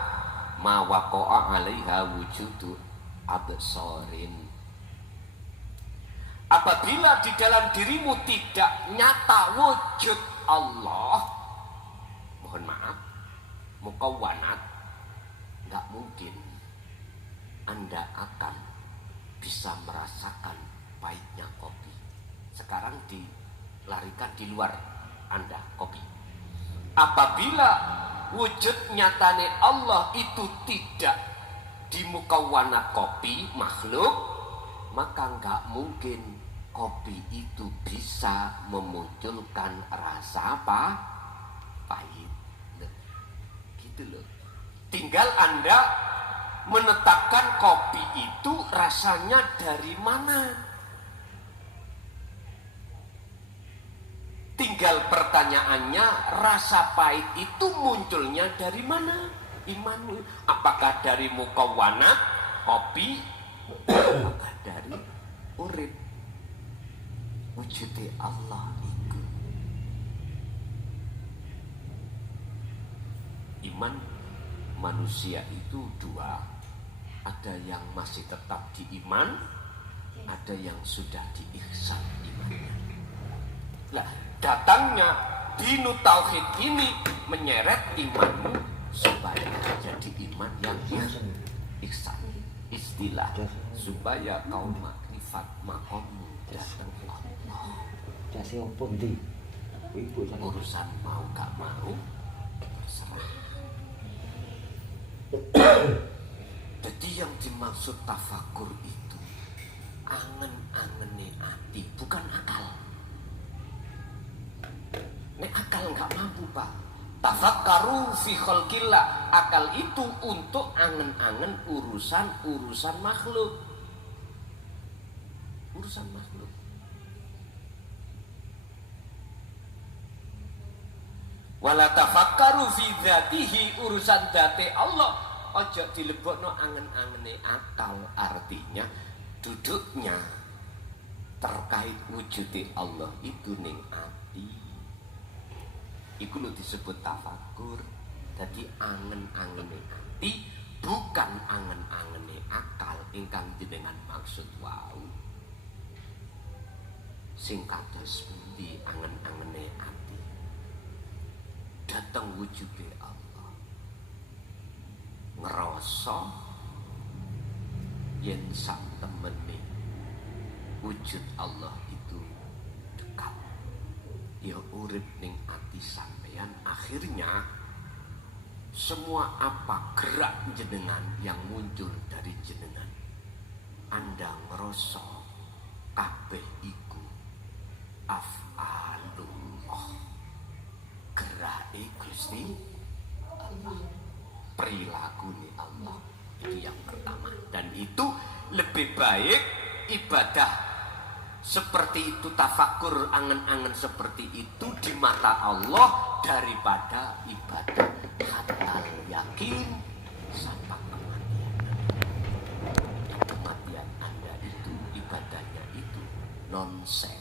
ma waqa'a 'alaiha wujudu absarin. Apabila di dalam dirimu tidak nyata wujud Allah, mohon maaf, mukawwanat, nggak mungkin Anda akan bisa merasakan pahitnya kopi. Sekarang dilarikan di luar Anda kopi. Apabila wujud nyatane Allah itu tidak di mukawwanat kopi makhluk, maka nggak mungkin kopi itu bisa memunculkan rasa apa? Pahit. Nah, gitu loh. Tinggal Anda menetapkan kopi itu rasanya dari mana. Tinggal pertanyaannya, rasa pahit itu munculnya dari mana? Iman. Apakah dari mukawwanat kopi? Apakah dari urip wujud Allah itu? Iman manusia itu dua. Ada yang masih tetap di iman, ada yang sudah di ihsan imannya. Nah, datangnya dinu tauhid ini menyeret imanmu supaya jadi iman yang ihsan. Istilah supaya kau makrifat. sifat makommu datang Allah. Jase opo ndi? Ibu Urusan mau gak mau terserah. Jadi yang dimaksud tafakur itu angen-angene hati, bukan akal. Nek akal nggak mampu pak. Tafakkaru fi khalqillah. Akal itu untuk angen-angen urusan makhluk. Urusan makhluk. Wala tafakkaru fi dzatihi, urusan dzate Allah. Ojo dilebokno angen-angene akal. Artinya duduknya terkait wujudi Allah itu ning ati. Iku lho disebut tafakur. Jadi angen-angene ati, bukan angen-angene akal ingkang jenengan maksud wau. Sing kados pundi angen-angene ati? Dateng wujude Allah. Ngerasa yen sak temene wujud Allah itu dekat. Ya urip ning ati sampeyan, akhirnya semua apa gerak jenengan yang muncul dari jenengan, Anda ngerasa kabeh iku af'alullah, gerake Gusti Allah, perilakune Allah. Itu yang pertama. Dan itu lebih baik ibadah seperti itu, tafakur angen-angen seperti itu di mata Allah daripada ibadah hatal yakin sampai kematian. Kematian Anda itu, ibadahnya itu nonsen,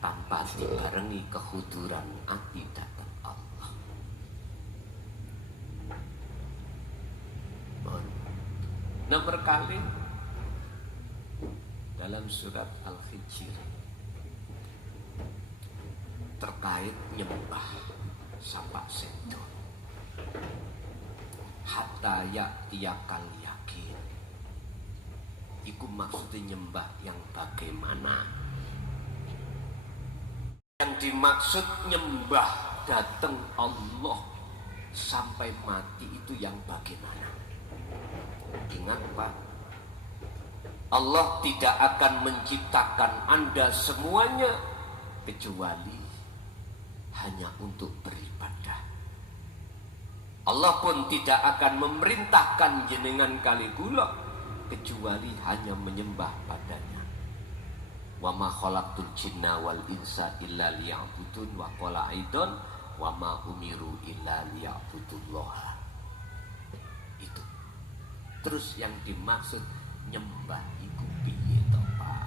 tanpa dibarengi kehuduran hati datang Allah. Nomor kali dalam surat Al-Hijr terkait nyembah sapak sedon hatta ya'tiyakal yakin. Iku maksudnya nyembah yang bagaimana? Yang dimaksud nyembah datang Allah sampai mati itu yang bagaimana? Ingat Pak, Allah tidak akan menciptakan Anda semuanya kecuali hanya untuk beribadah. Allah pun tidak akan memerintahkan jenengan kali kula kecuali hanya menyembah padanya. Wa ma khalaqtul jinna wal insa illa liya'budun, wa qala aidan wa ma umiru illa liya'budullah. Itu. Terus yang dimaksud nyembah iku piye to Pak?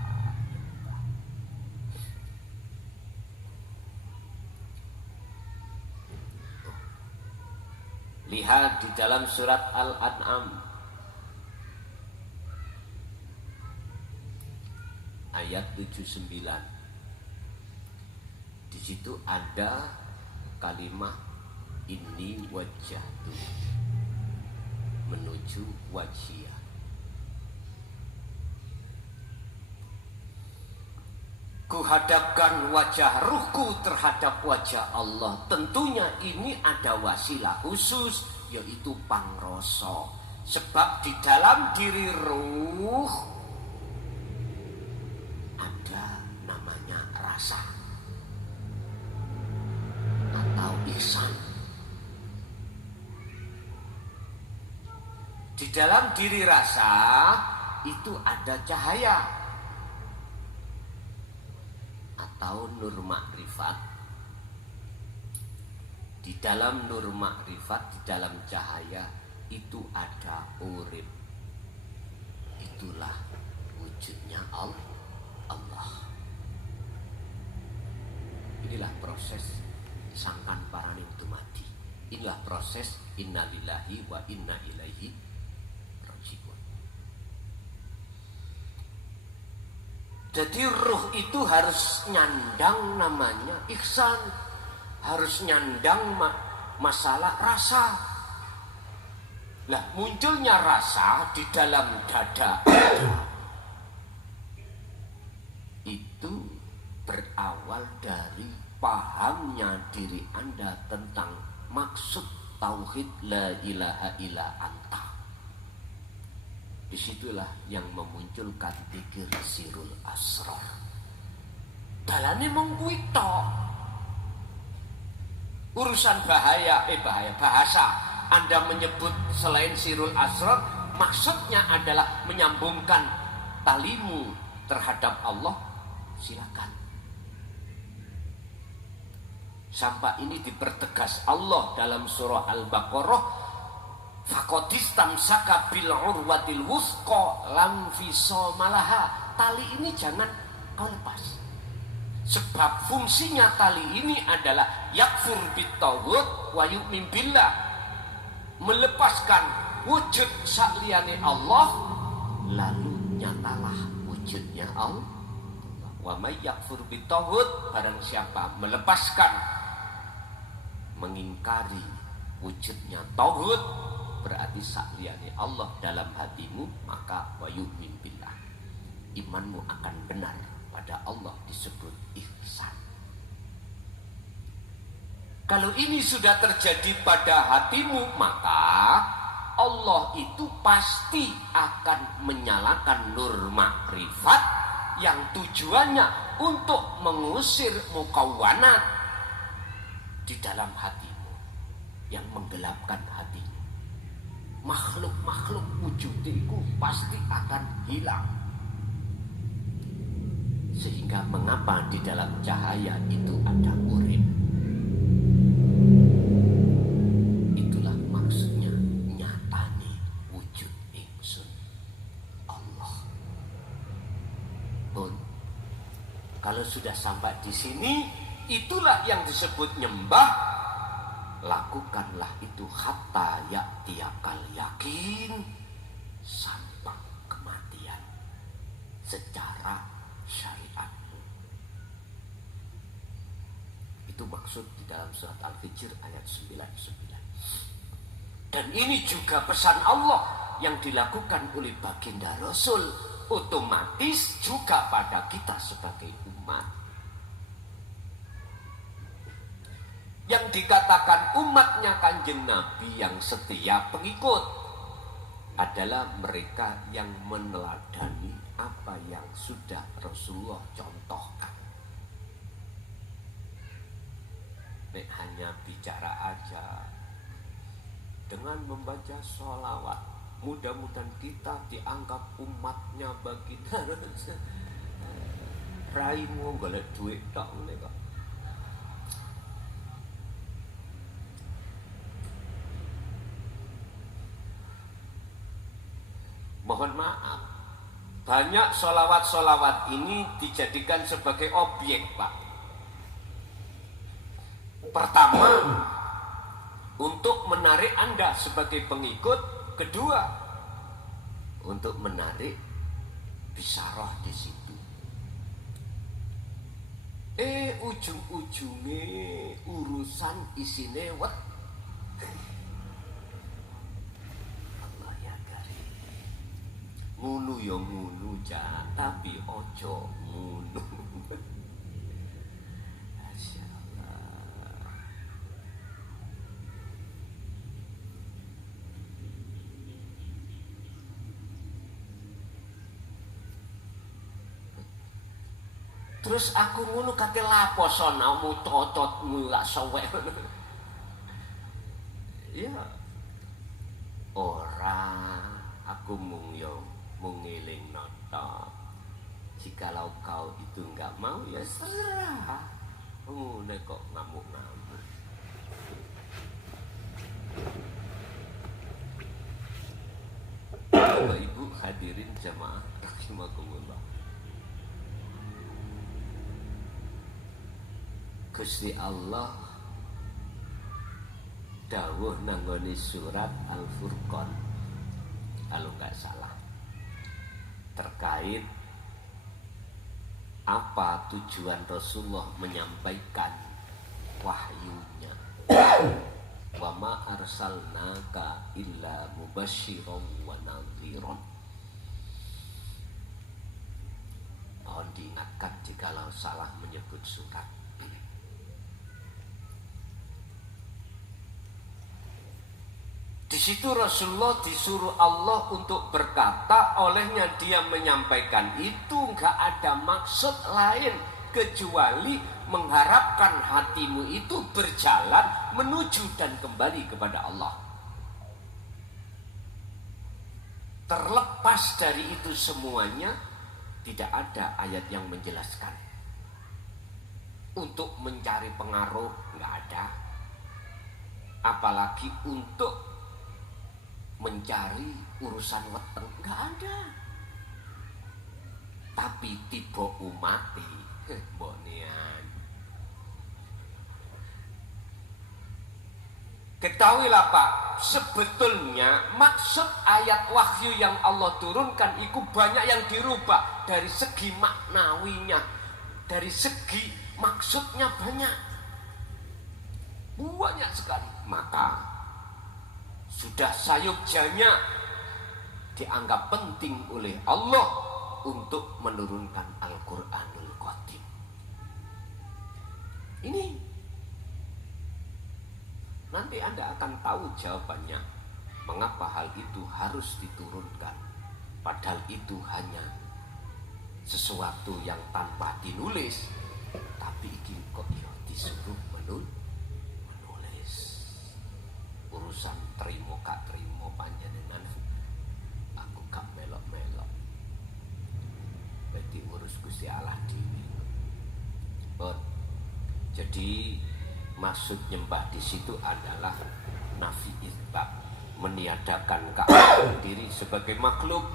Nyembah. Lihat di dalam surat Al-An'am ayat 79. Di situ ada kalimat inni wajjahtu menuju wajhiyah. Kuhadapkan wajah ruhku terhadap wajah Allah. Tentunya ini ada wasilah khusus, yaitu pangroso. Sebab di dalam diri ruh ada namanya rasa atau ihsan. Di dalam diri rasa itu ada cahaya atau nur makrifat. Di dalam nur makrifat, di dalam cahaya itu ada urip. Itulah wujudnya Allah. Inilah proses sangkan paraning dumadi. Inilah proses innalillahi wa inna ilaihi rajiun. Jadi ruh itu harus nyandang namanya ihsan, harus nyandang masalah rasa. Lah munculnya rasa di dalam dada itu berawal dari pahamnya diri Anda tentang maksud tauhid la ilaha illa anta. Disitulah yang memunculkan pikir sirul asrar. Dalane mung kuwi tok. Urusan bahasa Anda menyebut selain sirul asrar, maksudnya adalah menyambungkan talimu terhadap Allah, silakan. Sampai ini dipertegas Allah dalam surah Al-Baqarah, faqadistamsaka bil urwatil wusqa lam fisama laha. Tali ini jangan kau lepas. Sebab fungsinya tali ini adalah yakfur bittawud wa yu'min billah, melepaskan wujud sakliyane Allah, lalu nyatalah wujudnya Allah. Wa may yakfur bittawud, barang siapa melepaskan, mengingkari wujudnya tauhid, berarti sakliyane Allah dalam hatimu, maka wa yu'min billah, imanmu akan benar pada Allah, disebut ihsan. Kalau ini sudah terjadi pada hatimu, maka Allah itu pasti akan menyalakan nur makrifat yang tujuannya untuk mengusir mukawwanat di dalam hatimu yang menggelapkan hatimu. Makhluk-makhluk wujudiku pasti akan hilang. Sehingga mengapa di dalam cahaya itu ada urip? Itulah maksudnya nyatane wujud ingsun Allah. Pun kalau sudah sampai di sini, itulah yang disebut nyembah. Lakukanlah itu hatta ya'tiyakal yakin, sampai kematian secara syariatmu. Itu maksud di dalam surat Al-Hijr ayat 99. Dan ini juga pesan Allah yang dilakukan oleh baginda Rasul, otomatis juga pada kita sebagai umat. Yang dikatakan umatnya Kanjeng Nabi yang setia pengikut adalah mereka yang meneladani apa yang sudah Rasulullah contohkan. Nek hanya bicara aja dengan membaca sholawat, mudah-mudahan kita dianggap umatnya baginda. Raimu golek duit tok ngene kok. Mohon maaf, banyak sholawat-sholawat ini dijadikan sebagai objek, Pak. Pertama, untuk menarik Anda sebagai pengikut. Kedua, untuk menarik bisyarah di situ. Ujung-ujungnya urusan isine wet. Allah ya karim. Ngunu ya ngunu ja, tapi ojo ngunu. Terus aku ngono kate lapo sonamu tototmu lak sowek. Ya. Ora, aku mung ngeling noto. Jikalau kau itu enggak mau ya serah. Ngene kok ngamuk-ngamuk. Bapak Ibu hadirin jamaah rahimakumullah. Gusti Allah dawuh nanggone surat Al-Furqan kalau nggak salah, terkait apa tujuan Rasulullah menyampaikan wahyunya. wa ma arsalnaka illa mubasysyiran wa nadhiran. Mohon diingatkan jikalau salah menyebut surat. Di situ Rasulullah disuruh Allah untuk berkata, olehnya dia menyampaikan itu nggak ada maksud lain kecuali mengharapkan hatimu itu berjalan menuju dan kembali kepada Allah. Terlepas dari itu semuanya, tidak ada ayat yang menjelaskan. Untuk mencari pengaruh nggak ada, apalagi untuk mencari urusan weteng nggak ada. Tapi tiba umati bonian. Ketahuilah Pak, sebetulnya maksud ayat wahyu yang Allah turunkan itu banyak yang dirubah dari segi maknawinya, dari segi maksudnya banyak sekali. Maka sudah sayugjanya dianggap penting oleh Allah untuk menurunkan Al-Quranul Qadim. Ini nanti Anda akan tahu jawabannya mengapa hal itu harus diturunkan, padahal itu hanya sesuatu yang tanpa dinulis, tapi iki kok ya disuruh menulis. Urusan terima gak terima panjenengan aku gak melok-melok, berarti urus Gusti Allah dhewe. Jadi maksud nyembah di situ adalah nafi isbat, meniadakan keadaan diri sebagai makhluk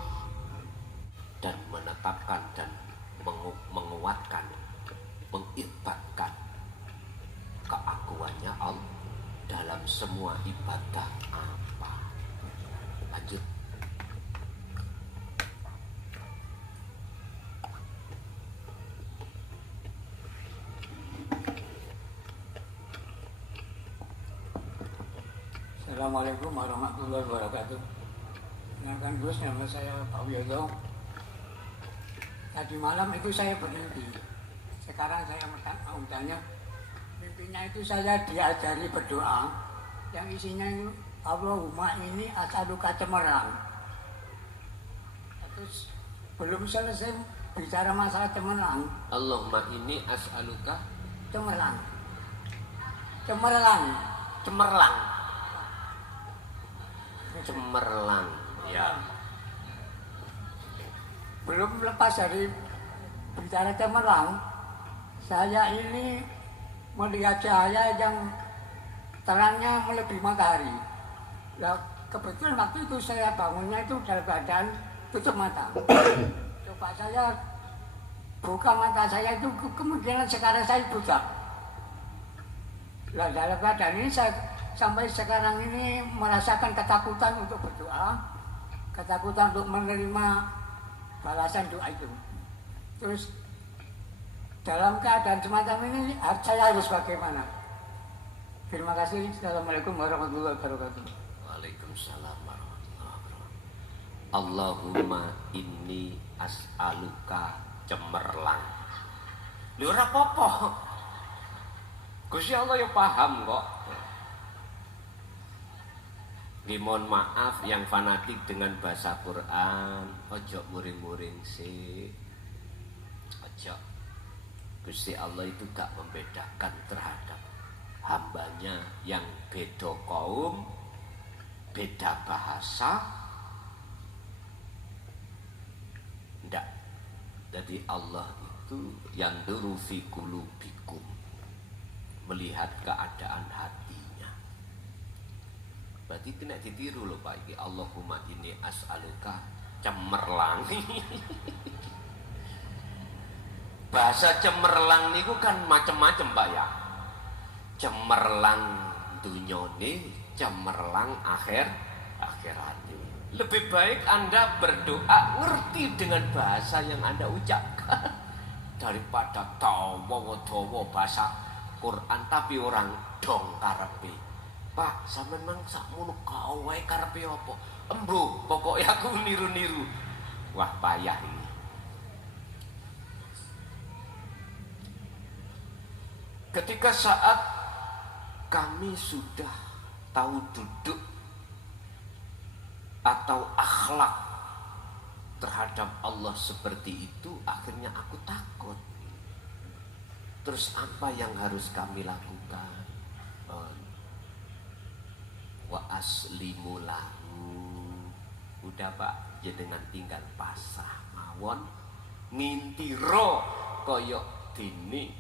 dan menetapkan dan menguatkan, mengisbatkan keakuannya Allah dalam semua ibadah apa. Lanjut. Assalamualaikum warahmatullahi wabarakatuh. Kenalkan Gus, nama saya Pak Wiyoto. Tadi malam itu saya bermimpi. Sekarang saya mau tanya, mimpinya itu saya diajari berdoa yang isinya itu Allahumma ini as'aluka cemerlang. Terus belum selesai bicara masalah cemerlang. Allahumma ini as'aluka Cemerlang. cemerlang. Ya. Belum lepas dari bicara cemerlang, saya ini melihat cahaya yang terangnya melebihi matahari. Nah, kebetulan waktu itu saya bangunnya itu dalam keadaan tutup mata. Coba saya buka mata saya itu, kemudian sekarang saya buta. Nah, dalam keadaan ini saya sampai sekarang ini merasakan ketakutan untuk berdoa, ketakutan untuk menerima balasan doa itu. Terus dalam keadaan semacam ini saya harus bagaimana? Terima kasih. Assalamualaikum warahmatullahi wabarakatuh. Waalaikumsalam warahmatullahi wabarakatuh. Allahumma inni as'aluka cemerlang. Lho ora apa-apa. Gusti Allah ya paham kok. Mohon maaf yang fanatik dengan bahasa Quran, ojo muring-muring sih. Ojo. Gusti Allah itu gak membedakan terhadap hambanya yang beda kaum, beda bahasa. Ndak. Jadi Allah itu yang duru fi qulubikum, melihat keadaan hatinya. Berarti kena ditiru loh Pak iki. Allahumma inni as'aluka cemerlang. Bahasa cemerlang niku kan macam-macam Pak ya. Cemerlang dunyone, cemerlang akhirat. Lebih baik Anda berdoa ngerti dengan bahasa yang Anda ucapkan daripada dawa bahasa Quran tapi orang dong karepe. Pak, sampean nang sakmono kau wae karepe apa? Embo, pokoke aku niru-niru. Wah, payah ini. Ketika saat kami sudah tahu duduk atau akhlak terhadap Allah seperti itu, akhirnya aku takut. Terus apa yang harus kami lakukan? Wa aslimu lahu. Udah Pak, jenengan tinggal pasrah mawon, ngintiro koyok dini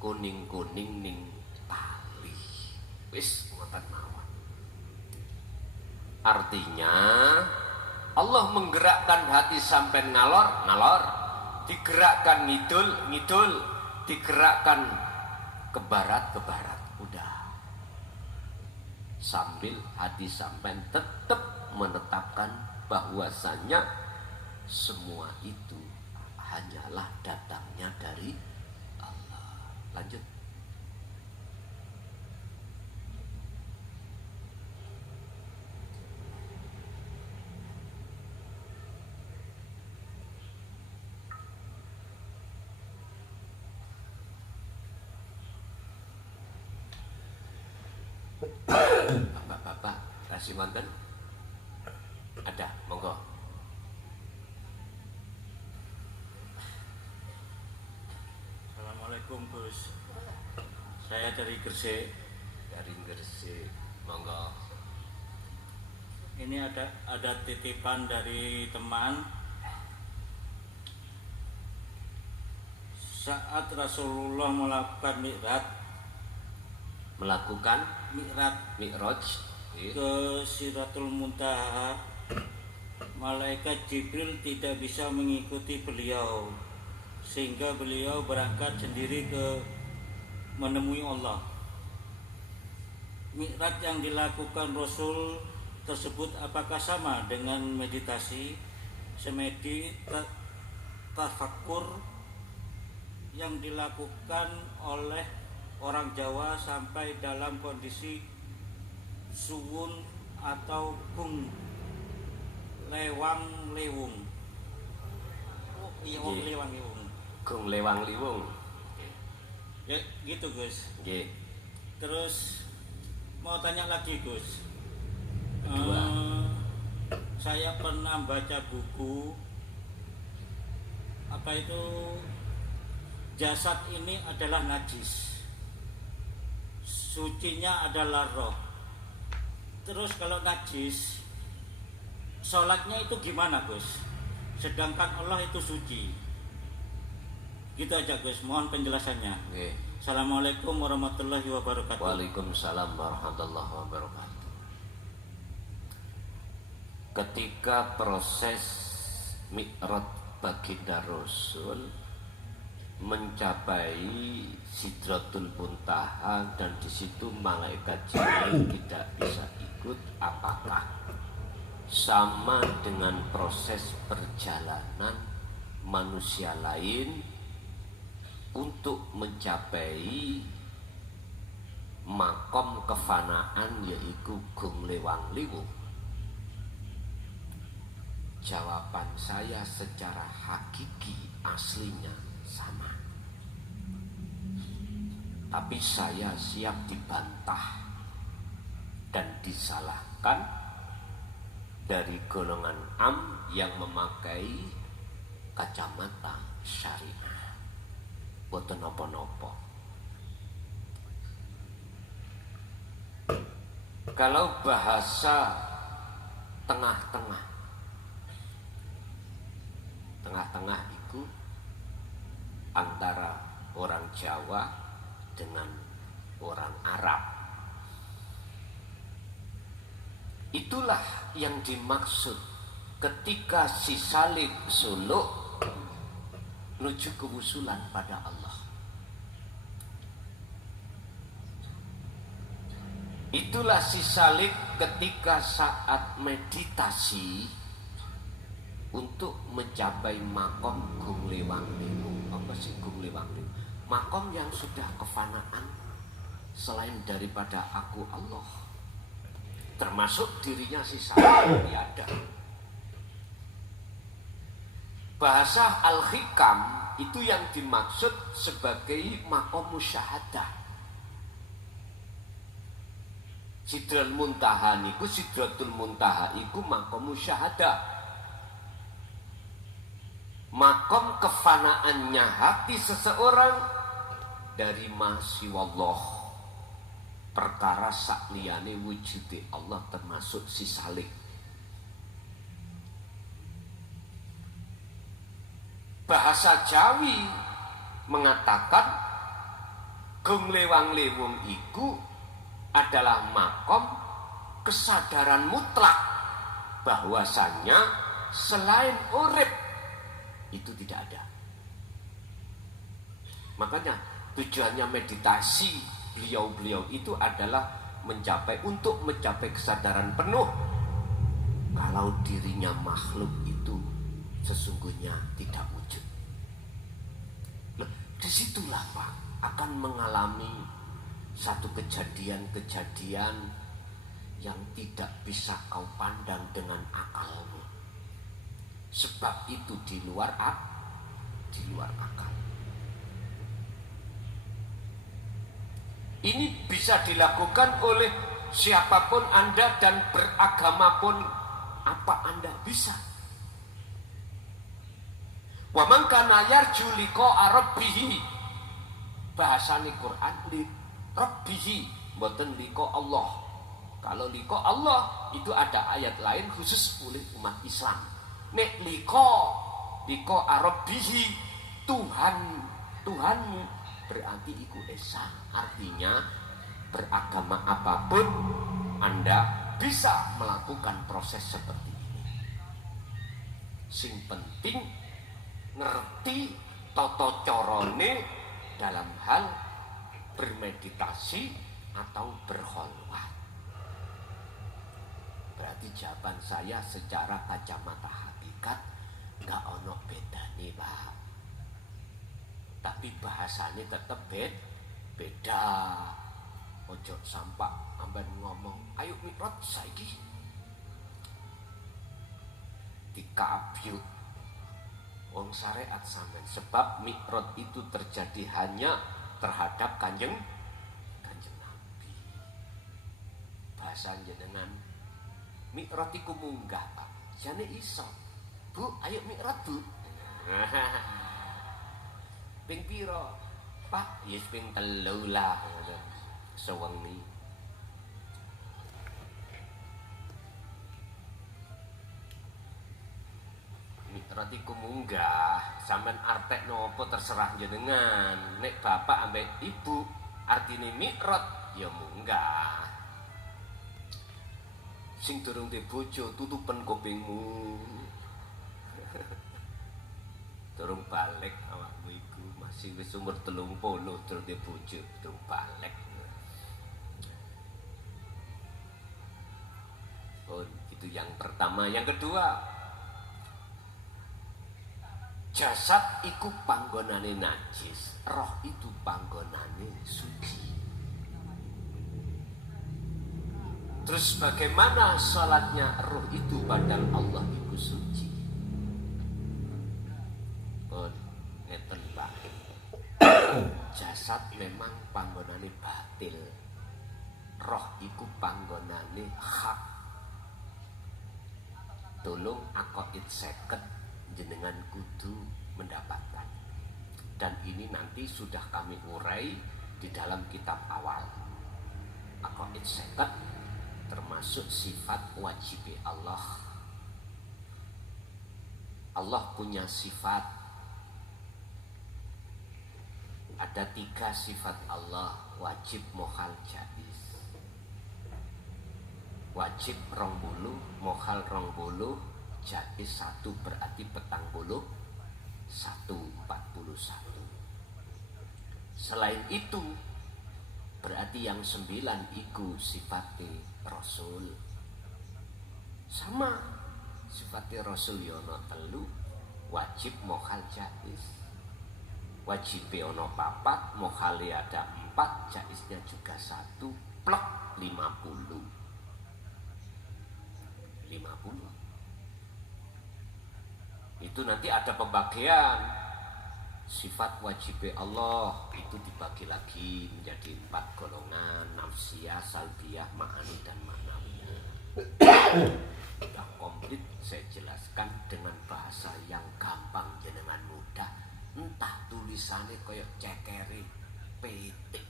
kuning-kuning ning tali. Wis ngoten mawon. Artinya Allah menggerakkan hati sampai ngalor, digerakkan ngidul, digerakkan ke barat, udah. Sambil hati sampai tetap menetapkan bahwasanya semua itu hanyalah datangnya dari Allah. Lanjut. Bapak-bapak, kasih wonten? Ada, monggo. Assalamualaikum Gus. Saya dari Gresik. Dari Gresik, monggo. Ini ada titipan dari teman. Saat Rasulullah melakukan Mi'raj ke Siratul Muntaha, malaikat Jibril tidak bisa mengikuti beliau, sehingga beliau berangkat sendiri menemui Allah. Mi'raj yang dilakukan Rasul tersebut apakah sama dengan meditasi, semedi, tafakkur yang dilakukan oleh orang Jawa sampai dalam kondisi suwun atau gung lewang liwung? Gung lewang liwung. Ya gitu Gus. Nggih. Terus mau tanya lagi Gus. Kedua. Saya pernah baca buku apa itu, jasad ini adalah najis, sucinya adalah roh. Terus kalau najis, sholatnya itu gimana Gus? Sedangkan Allah itu suci. Gitu aja Gus, mohon penjelasannya. Nggih. Assalamualaikum warahmatullahi wabarakatuh. Waalaikumsalam warahmatullahi wabarakatuh. Ketika proses Mi'raj baginda Rasul mencapai Sidratul Muntaha dan di situ malaikat Jibril tidak bisa ikut, apakah sama dengan proses perjalanan manusia lain untuk mencapai makom kefanaan yaitu gung lewang liwung? Jawaban saya secara hakiki aslinya sama. Tapi saya siap dibantah dan disalahkan dari golongan am yang memakai kacamata syariah. Boten napa-napa. Kalau bahasa tengah-tengah itu antara orang Jawa dengan orang Arab. Itulah yang dimaksud ketika si Salik suluk menuju kewusulan pada Allah. Itulah si Salik ketika saat meditasi untuk mencapai makom gung lewang liwung. Apa sih gung lewang liwung? Makom yang sudah kefanaan selain daripada aku Allah. termasuk dirinya si Salik tiada. Bahasa Al-Hikam itu yang dimaksud sebagai maqam musyahadah. Sidratul Muntaha niku Sidratul Muntaha iku maqam musyahadah. Makom kefanaannya hati seseorang dari masiwallah, perkara sakliyane wujude Allah termasuk si Salik. Bahasa Jawi mengatakan gong lewang lewung iku adalah makom kesadaran mutlak bahwasanya selain urip itu tidak ada. Makanya tujuannya meditasi beliau-beliau itu adalah untuk mencapai kesadaran penuh kalau dirinya makhluk itu sesungguhnya tidak wujud. Nah, disitulah Pak akan mengalami satu kejadian-kejadian yang tidak bisa kau pandang dengan akalmu. Sebab itu di luar akal. Ini bisa dilakukan oleh siapapun Anda dan beragama pun apa Anda bisa. Wa man kana yarju liqa'a rabbih. Bahasane Quran li rabbih, mboten liqa Allah. Kalau liqa Allah itu ada ayat lain khusus oleh umat Islam. Nek liqa rabbih, Tuhanmu berarti iku esa. Artinya beragama apapun Anda bisa melakukan proses seperti ini. Sing penting ngerti tata carane dalam hal bermeditasi atau berkholwat. Berarti jawaban saya secara kacamata hakikat nggak ono bedane Pak. Tapi bahasanya tetap beda. Ojo sampak amben ngomong ayo mikrot saiki dikabyut wong syariat sampean, sebab mikrot itu terjadi hanya terhadap kanjeng Nabi. Bahasa jenengan mikrot iku munggah Pak, jane iso Bu ayo mikrot Bu. Ping piro Pak? Yes ping 3 lah sewengi. Mikrot iku munggah, sampean artek nopo terserah jenengan. Nek bapak ambek ibu artine mikrot ya munggah. Sing durung di bojo tutupen kupingmu. Durung balik awakmu iku masih wis umur 30 durung di bojo, durung balik. Oh, itu yang pertama. Yang kedua, jasad iku panggonane najis, roh itu panggonane suci. Terus bagaimana salatnya roh itu padahal Allah iku suci? Oh, ngeten Pak. Jasad memang panggonane batil, roh iku panggonane hak. Tolong akoid seket jenengan kudu mendapatkan. Dan ini nanti sudah kami urai di dalam kitab awal. Akoid seket termasuk sifat wajib Allah. Allah punya sifat. Ada 3 sifat Allah, wajib, mohal, jaiz. Wajib 20, mohal 20, jaiz 1, berarti 40, 41. Selain itu berarti yang 9 iku sifatnya Rasul. Sama sifatnya Rasul yono 3, wajib, mohal, jaiz. Wajib ono 4, mohal ada 4, jaiznya juga 1, plek 50. 50. Itu nanti ada pembagian sifat wajib Allah, itu dibagi lagi menjadi 4 golongan: nafsiyah, salbiyah, ma'ani, dan ma'nawiyah. Sudah komplit saya jelaskan dengan bahasa yang gampang jenengan mudah. Entah tulisannya kayak cekeri petik,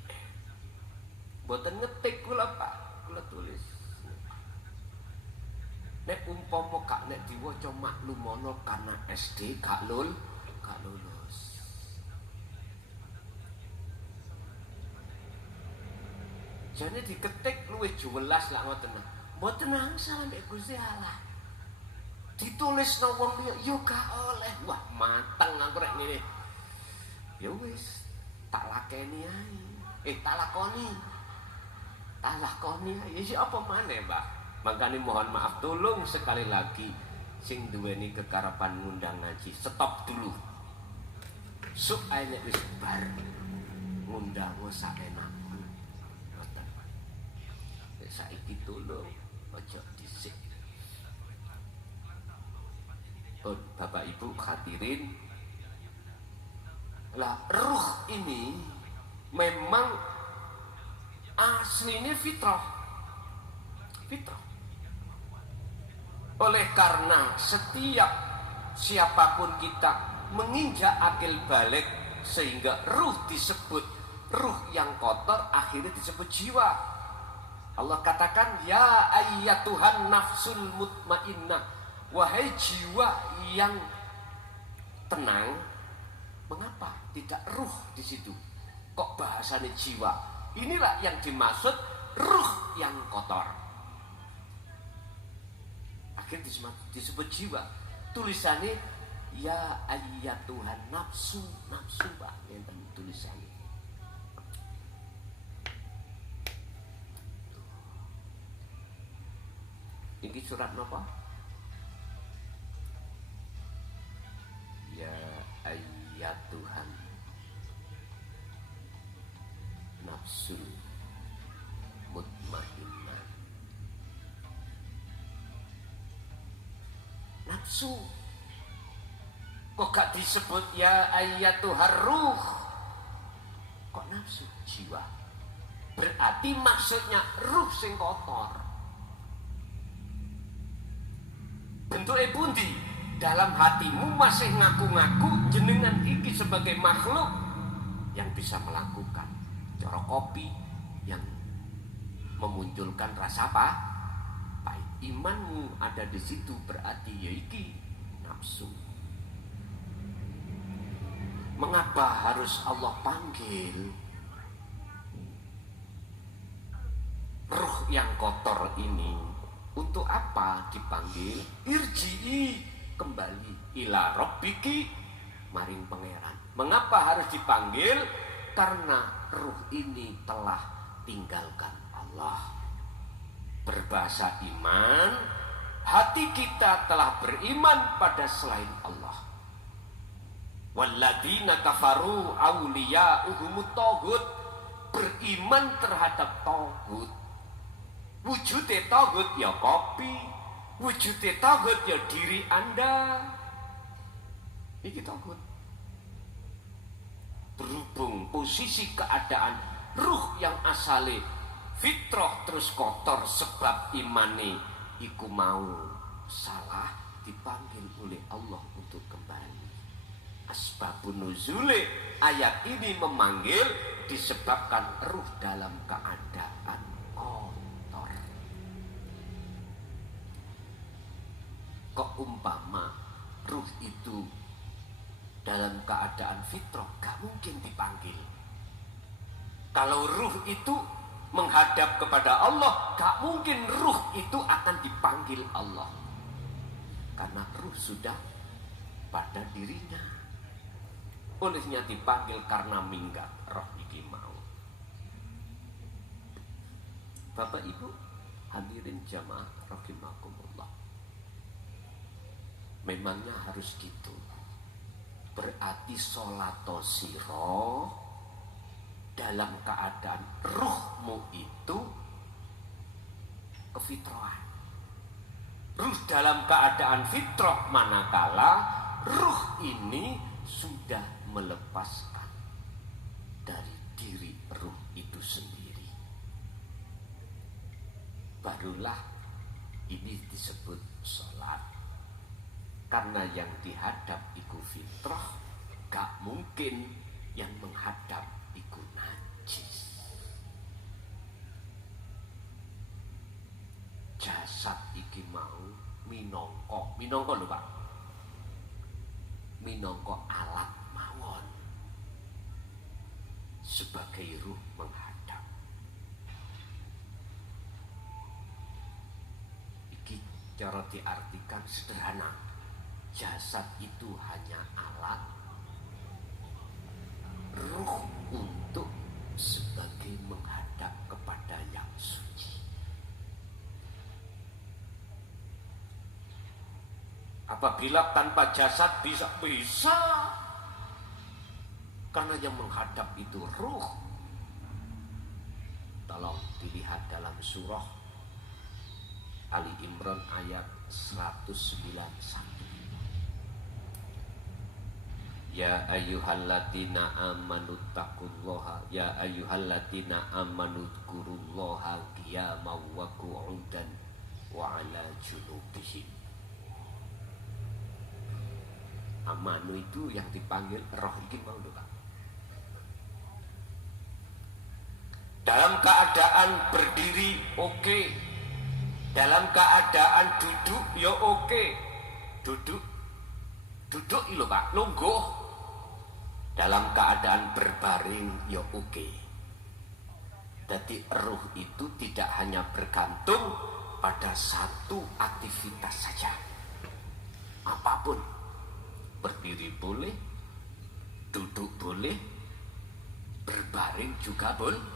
mboten ngetik kula Pak, kula tulis. Nek umpama kak nek diwaca maklumono karena SD gak lulus. Jane diketik luwih jelas lah ngoten. Mboten angsal nek Gusti Allah. Ditulis nang wong liya yo gak oleh. Wah, mateng aku rek ngene. Ya wis, tak lakeni ae. Tak lakoni. Tak lakoni ae. Ya apa maneh, Mbak? Makanya mohon maaf, tolong sekali lagi sing duweni kekarapan ngundang ngaji, stop dulu. Suk ae nek wis bar ngundang saenakmu. Ngoten. Saiki tolong ojo dhisik. Bapak Ibu hadirin, lah ruh ini memang aslinya fitrah. Oleh karena setiap siapapun kita menginjak akil balik sehingga ruh disebut ruh yang kotor, akhirnya disebut jiwa. Allah katakan, ya ayyatuhan nafsul mutmainnah, wahai jiwa yang tenang. Mengapa tidak ruh di situ? Kok bahasanya jiwa? Inilah yang dimaksud ruh yang kotor. Akhirnya disebut jiwa. Tulisannya ya ayyatuhan nafsu Pak, yang tulisannya. Ini surat apa? Ya ayyatuhan nafsul mutmainnah. Nafsu kok gak disebut ya ayyatuhar ruh? Kok nafsu? Jiwa. Berarti maksudnya ruh sing kotor. Bentuknya pundi? Dalam hatimu masih ngaku-ngaku jenengan iki sebagai makhluk yang bisa melakukan cara kopi yang memunculkan rasa apa? Pahit. Imanmu ada di situ, berarti ya iki nafsu. Mengapa harus Allah panggil ruh yang kotor ini? Untuk apa dipanggil? Irji'i, kembali ila rabbiki, maring pangeran. Mengapa harus dipanggil? Karena ruh ini telah tinggalkan Allah. Berbahasa iman, hati kita telah beriman pada selain Allah. Walladzina kafaru awliya'uhumut taghut, beriman terhadap taghut. Wujudnya taghut ya kopi, wujudnya taghut ya diri Anda. Ini taghut. Berhubung posisi keadaan ruh yang asale fitrah terus kotor sebab imane iku mau salah, dipanggil oleh Allah untuk kembali. Asbabun nuzule ayat ini memanggil disebabkan ruh dalam keadaan kotor. Kok umpama ruh itu dalam keadaan fitrah, gak mungkin dipanggil. Kalau ruh itu menghadap kepada Allah, gak mungkin ruh itu akan dipanggil Allah. Karena ruh sudah pada dirinya. Olehnya dipanggil karena minggat roh iki mau. Bapak Ibu hadirin jamaah rahimakumullah. Memangnya harus gitu. Berarti sholato siro dalam keadaan ruhmu itu kefitrahan. Ruh dalam keadaan fitrah manakala ruh ini sudah melepaskan dari diri ruh itu sendiri. Barulah ini disebut sholat. Karena yang dihadap iku fitrah, gak mungkin yang menghadap iku najis. Jasad iki mau minangka lho Pak, minangka alat mawon sebagai ruh menghadap. Iki cara diartikan sederhana, jasad itu hanya alat, ruh untuk sebagai menghadap kepada yang suci. Apabila tanpa jasad bisa, karena yang menghadap itu ruh. Tolong dilihat dalam surah Ali Imran ayat 191. Ya ayyuhalladzina amanu taqullaha, ya ayyuhalladzina amanu dzkurullaha qiyaman wa qu'udan wa 'ala junubihim. Amanu itu yang dipanggil roh iki mau lho Pak. Dalam keadaan berdiri oke. Dalam keadaan duduk ya oke. Duduk lho Pak, lungguh. Dalam keadaan berbaring ya oke. Jadi ruh itu tidak hanya bergantung pada satu aktivitas saja. Apapun, berdiri boleh, duduk boleh, berbaring juga boleh.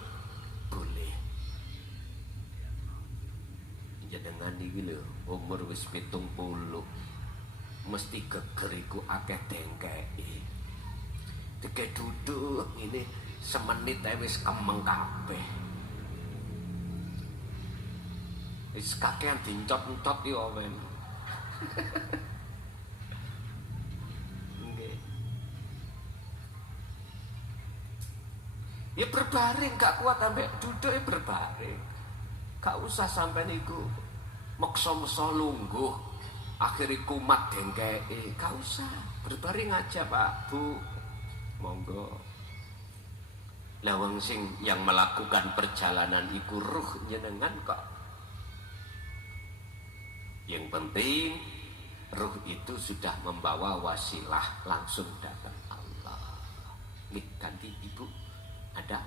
Jenengan iki lho, umur wis 70, mesti geger iku akeh dengkeke. Dike duduk ini semenit ae wis kemeng kabeh. Wis kakean dincot-encot yo men. Nggih. Ya berbaring, gak kuat ambek duduk ya berbaring. Gak usah sampai niku maksa-maksa lungguh akhirnya kumat dengkeke. Gak usah, berbaring aja Pak Bu, monggo. Lawang sing yang melakukan perjalanan iku ruh jenengan kok. Yang penting ruh itu sudah membawa wasilah langsung datang Allah. Nih ganti Ibu, ada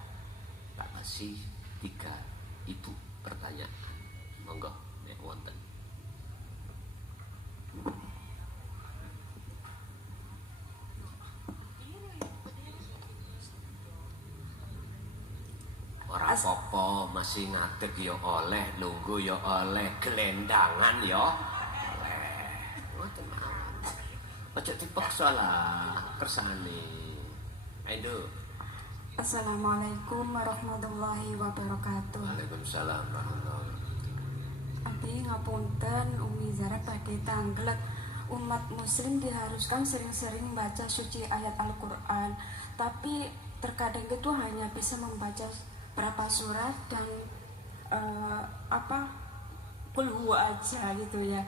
tak kasih 3 Ibu pertanyaan, monggo nek wonten. Ora apa-apa, masih ngadeg ya oleh, lungguh ya oleh, gelendangan ya oleh. Ngoten mawon. Aja dipaksa lah kersane. Ayo. Assalamualaikum warahmatullahi wabarakatuh. Waalaikumsalam warahmatullahi wabarakatuh. Abdi ngapunten, Umi Zara pada tanglet. Umat muslim diharuskan sering-sering baca suci ayat Al-Quran. Tapi terkadang itu hanya bisa membaca berapa surat dan qul huwa aja gitu ya.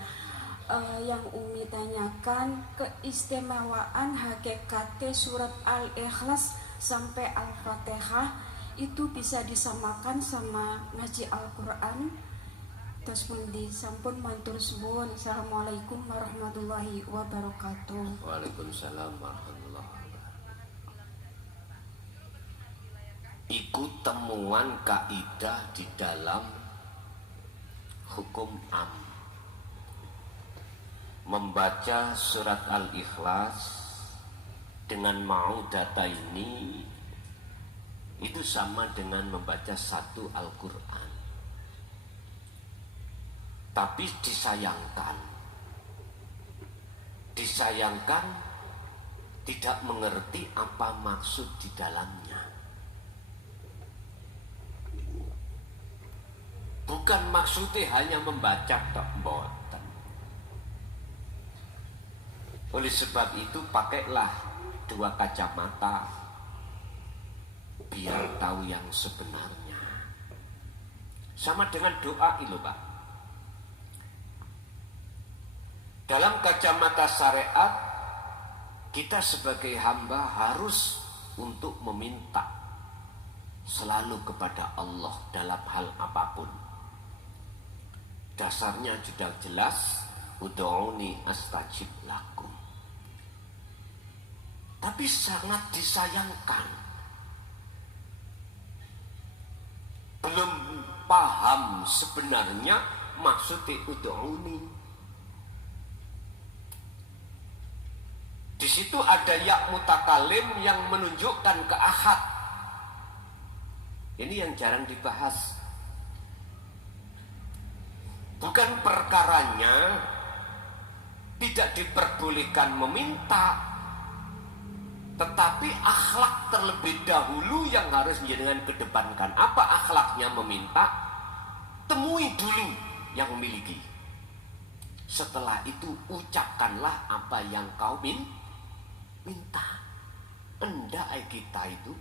Yang Umi tanyakan, keistimewaan hakikatnya surat Al-Ikhlas sampai Al-Fatihah itu bisa disamakan sama ngaji Al-Quran. Terus pun disampun mantur suwun. Assalamualaikum warahmatullahi wabarakatuh. Waalaikumsalam warahmatullahi wabarakatuh. Ikut temuan kaidah di dalam hukum am. Membaca surat Al-Ikhlas dengan mau data ini itu sama dengan membaca satu Al-Quran. Tapi disayangkan tidak mengerti apa maksud di dalamnya. Bukan maksudnya hanya membaca tok, mboten. Oleh sebab itu pakailah 2 kacamata biar tahu yang sebenarnya. Sama dengan doa itu Pak. Dalam kacamata syariat, kita sebagai hamba harus untuk meminta selalu kepada Allah dalam hal apapun. Dasarnya sudah jelas, ud'uni astajib lakum. Tapi sangat disayangkan, belum paham sebenarnya maksudnya ud'uni. Di situ ada ya mutakalim yang menunjukkan ke ahad. Ini yang jarang dibahas. Bukan perkaranya tidak diperbolehkan meminta, tetapi akhlak terlebih dahulu yang harus dengan kedepankan. Apa akhlaknya meminta? Temui dulu yang memiliki. Setelah itu ucapkanlah apa yang kau minta. Hendak kita itu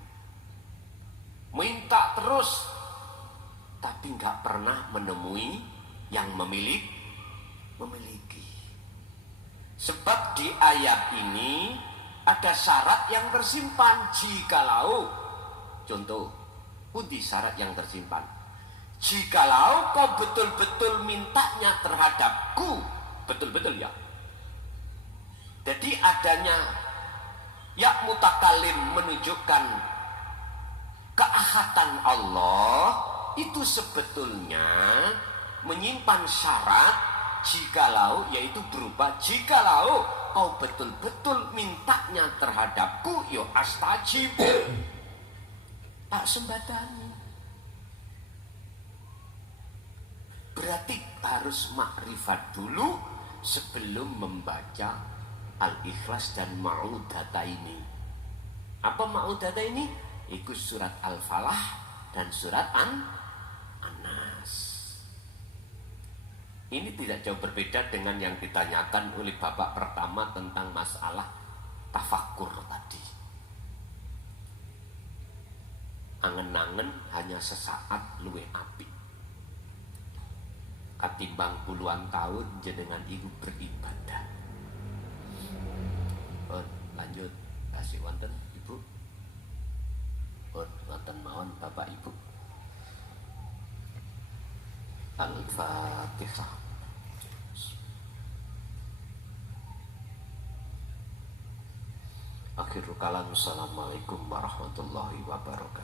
minta terus, tapi nggak pernah menemui yang memiliki. Sebab di ayat ini ada syarat yang tersimpan. Jikalau, contoh, pundi syarat yang tersimpan? Jikalau kau betul-betul mintanya terhadapku, betul-betul ya. Jadi adanya ya mutakalim menunjukkan keahatan Allah itu sebetulnya menyimpan syarat jikalau, yaitu berupa jikalau kau betul-betul mintanya terhadapku, yo astajib, tak sembadani. Berarti harus makrifat dulu sebelum membaca Al-Ikhlas dan Ma'udataini. Apa Ma'udataini? Itu surat Al-Falah dan surat An-Nas. Ini tidak jauh berbeda dengan yang ditanyakan oleh bapak pertama tentang masalah tafakkur tadi. Angen-angen hanya sesaat luwe apik katimbang puluhan tahun jenengan ibu beribadah. Lanjut, kasih wonten Ibu. Wonten mawon Bapak Ibu. Al-Fatihah. Akhirul kalam. Assalamualaikum warahmatullahi wabarakatuh.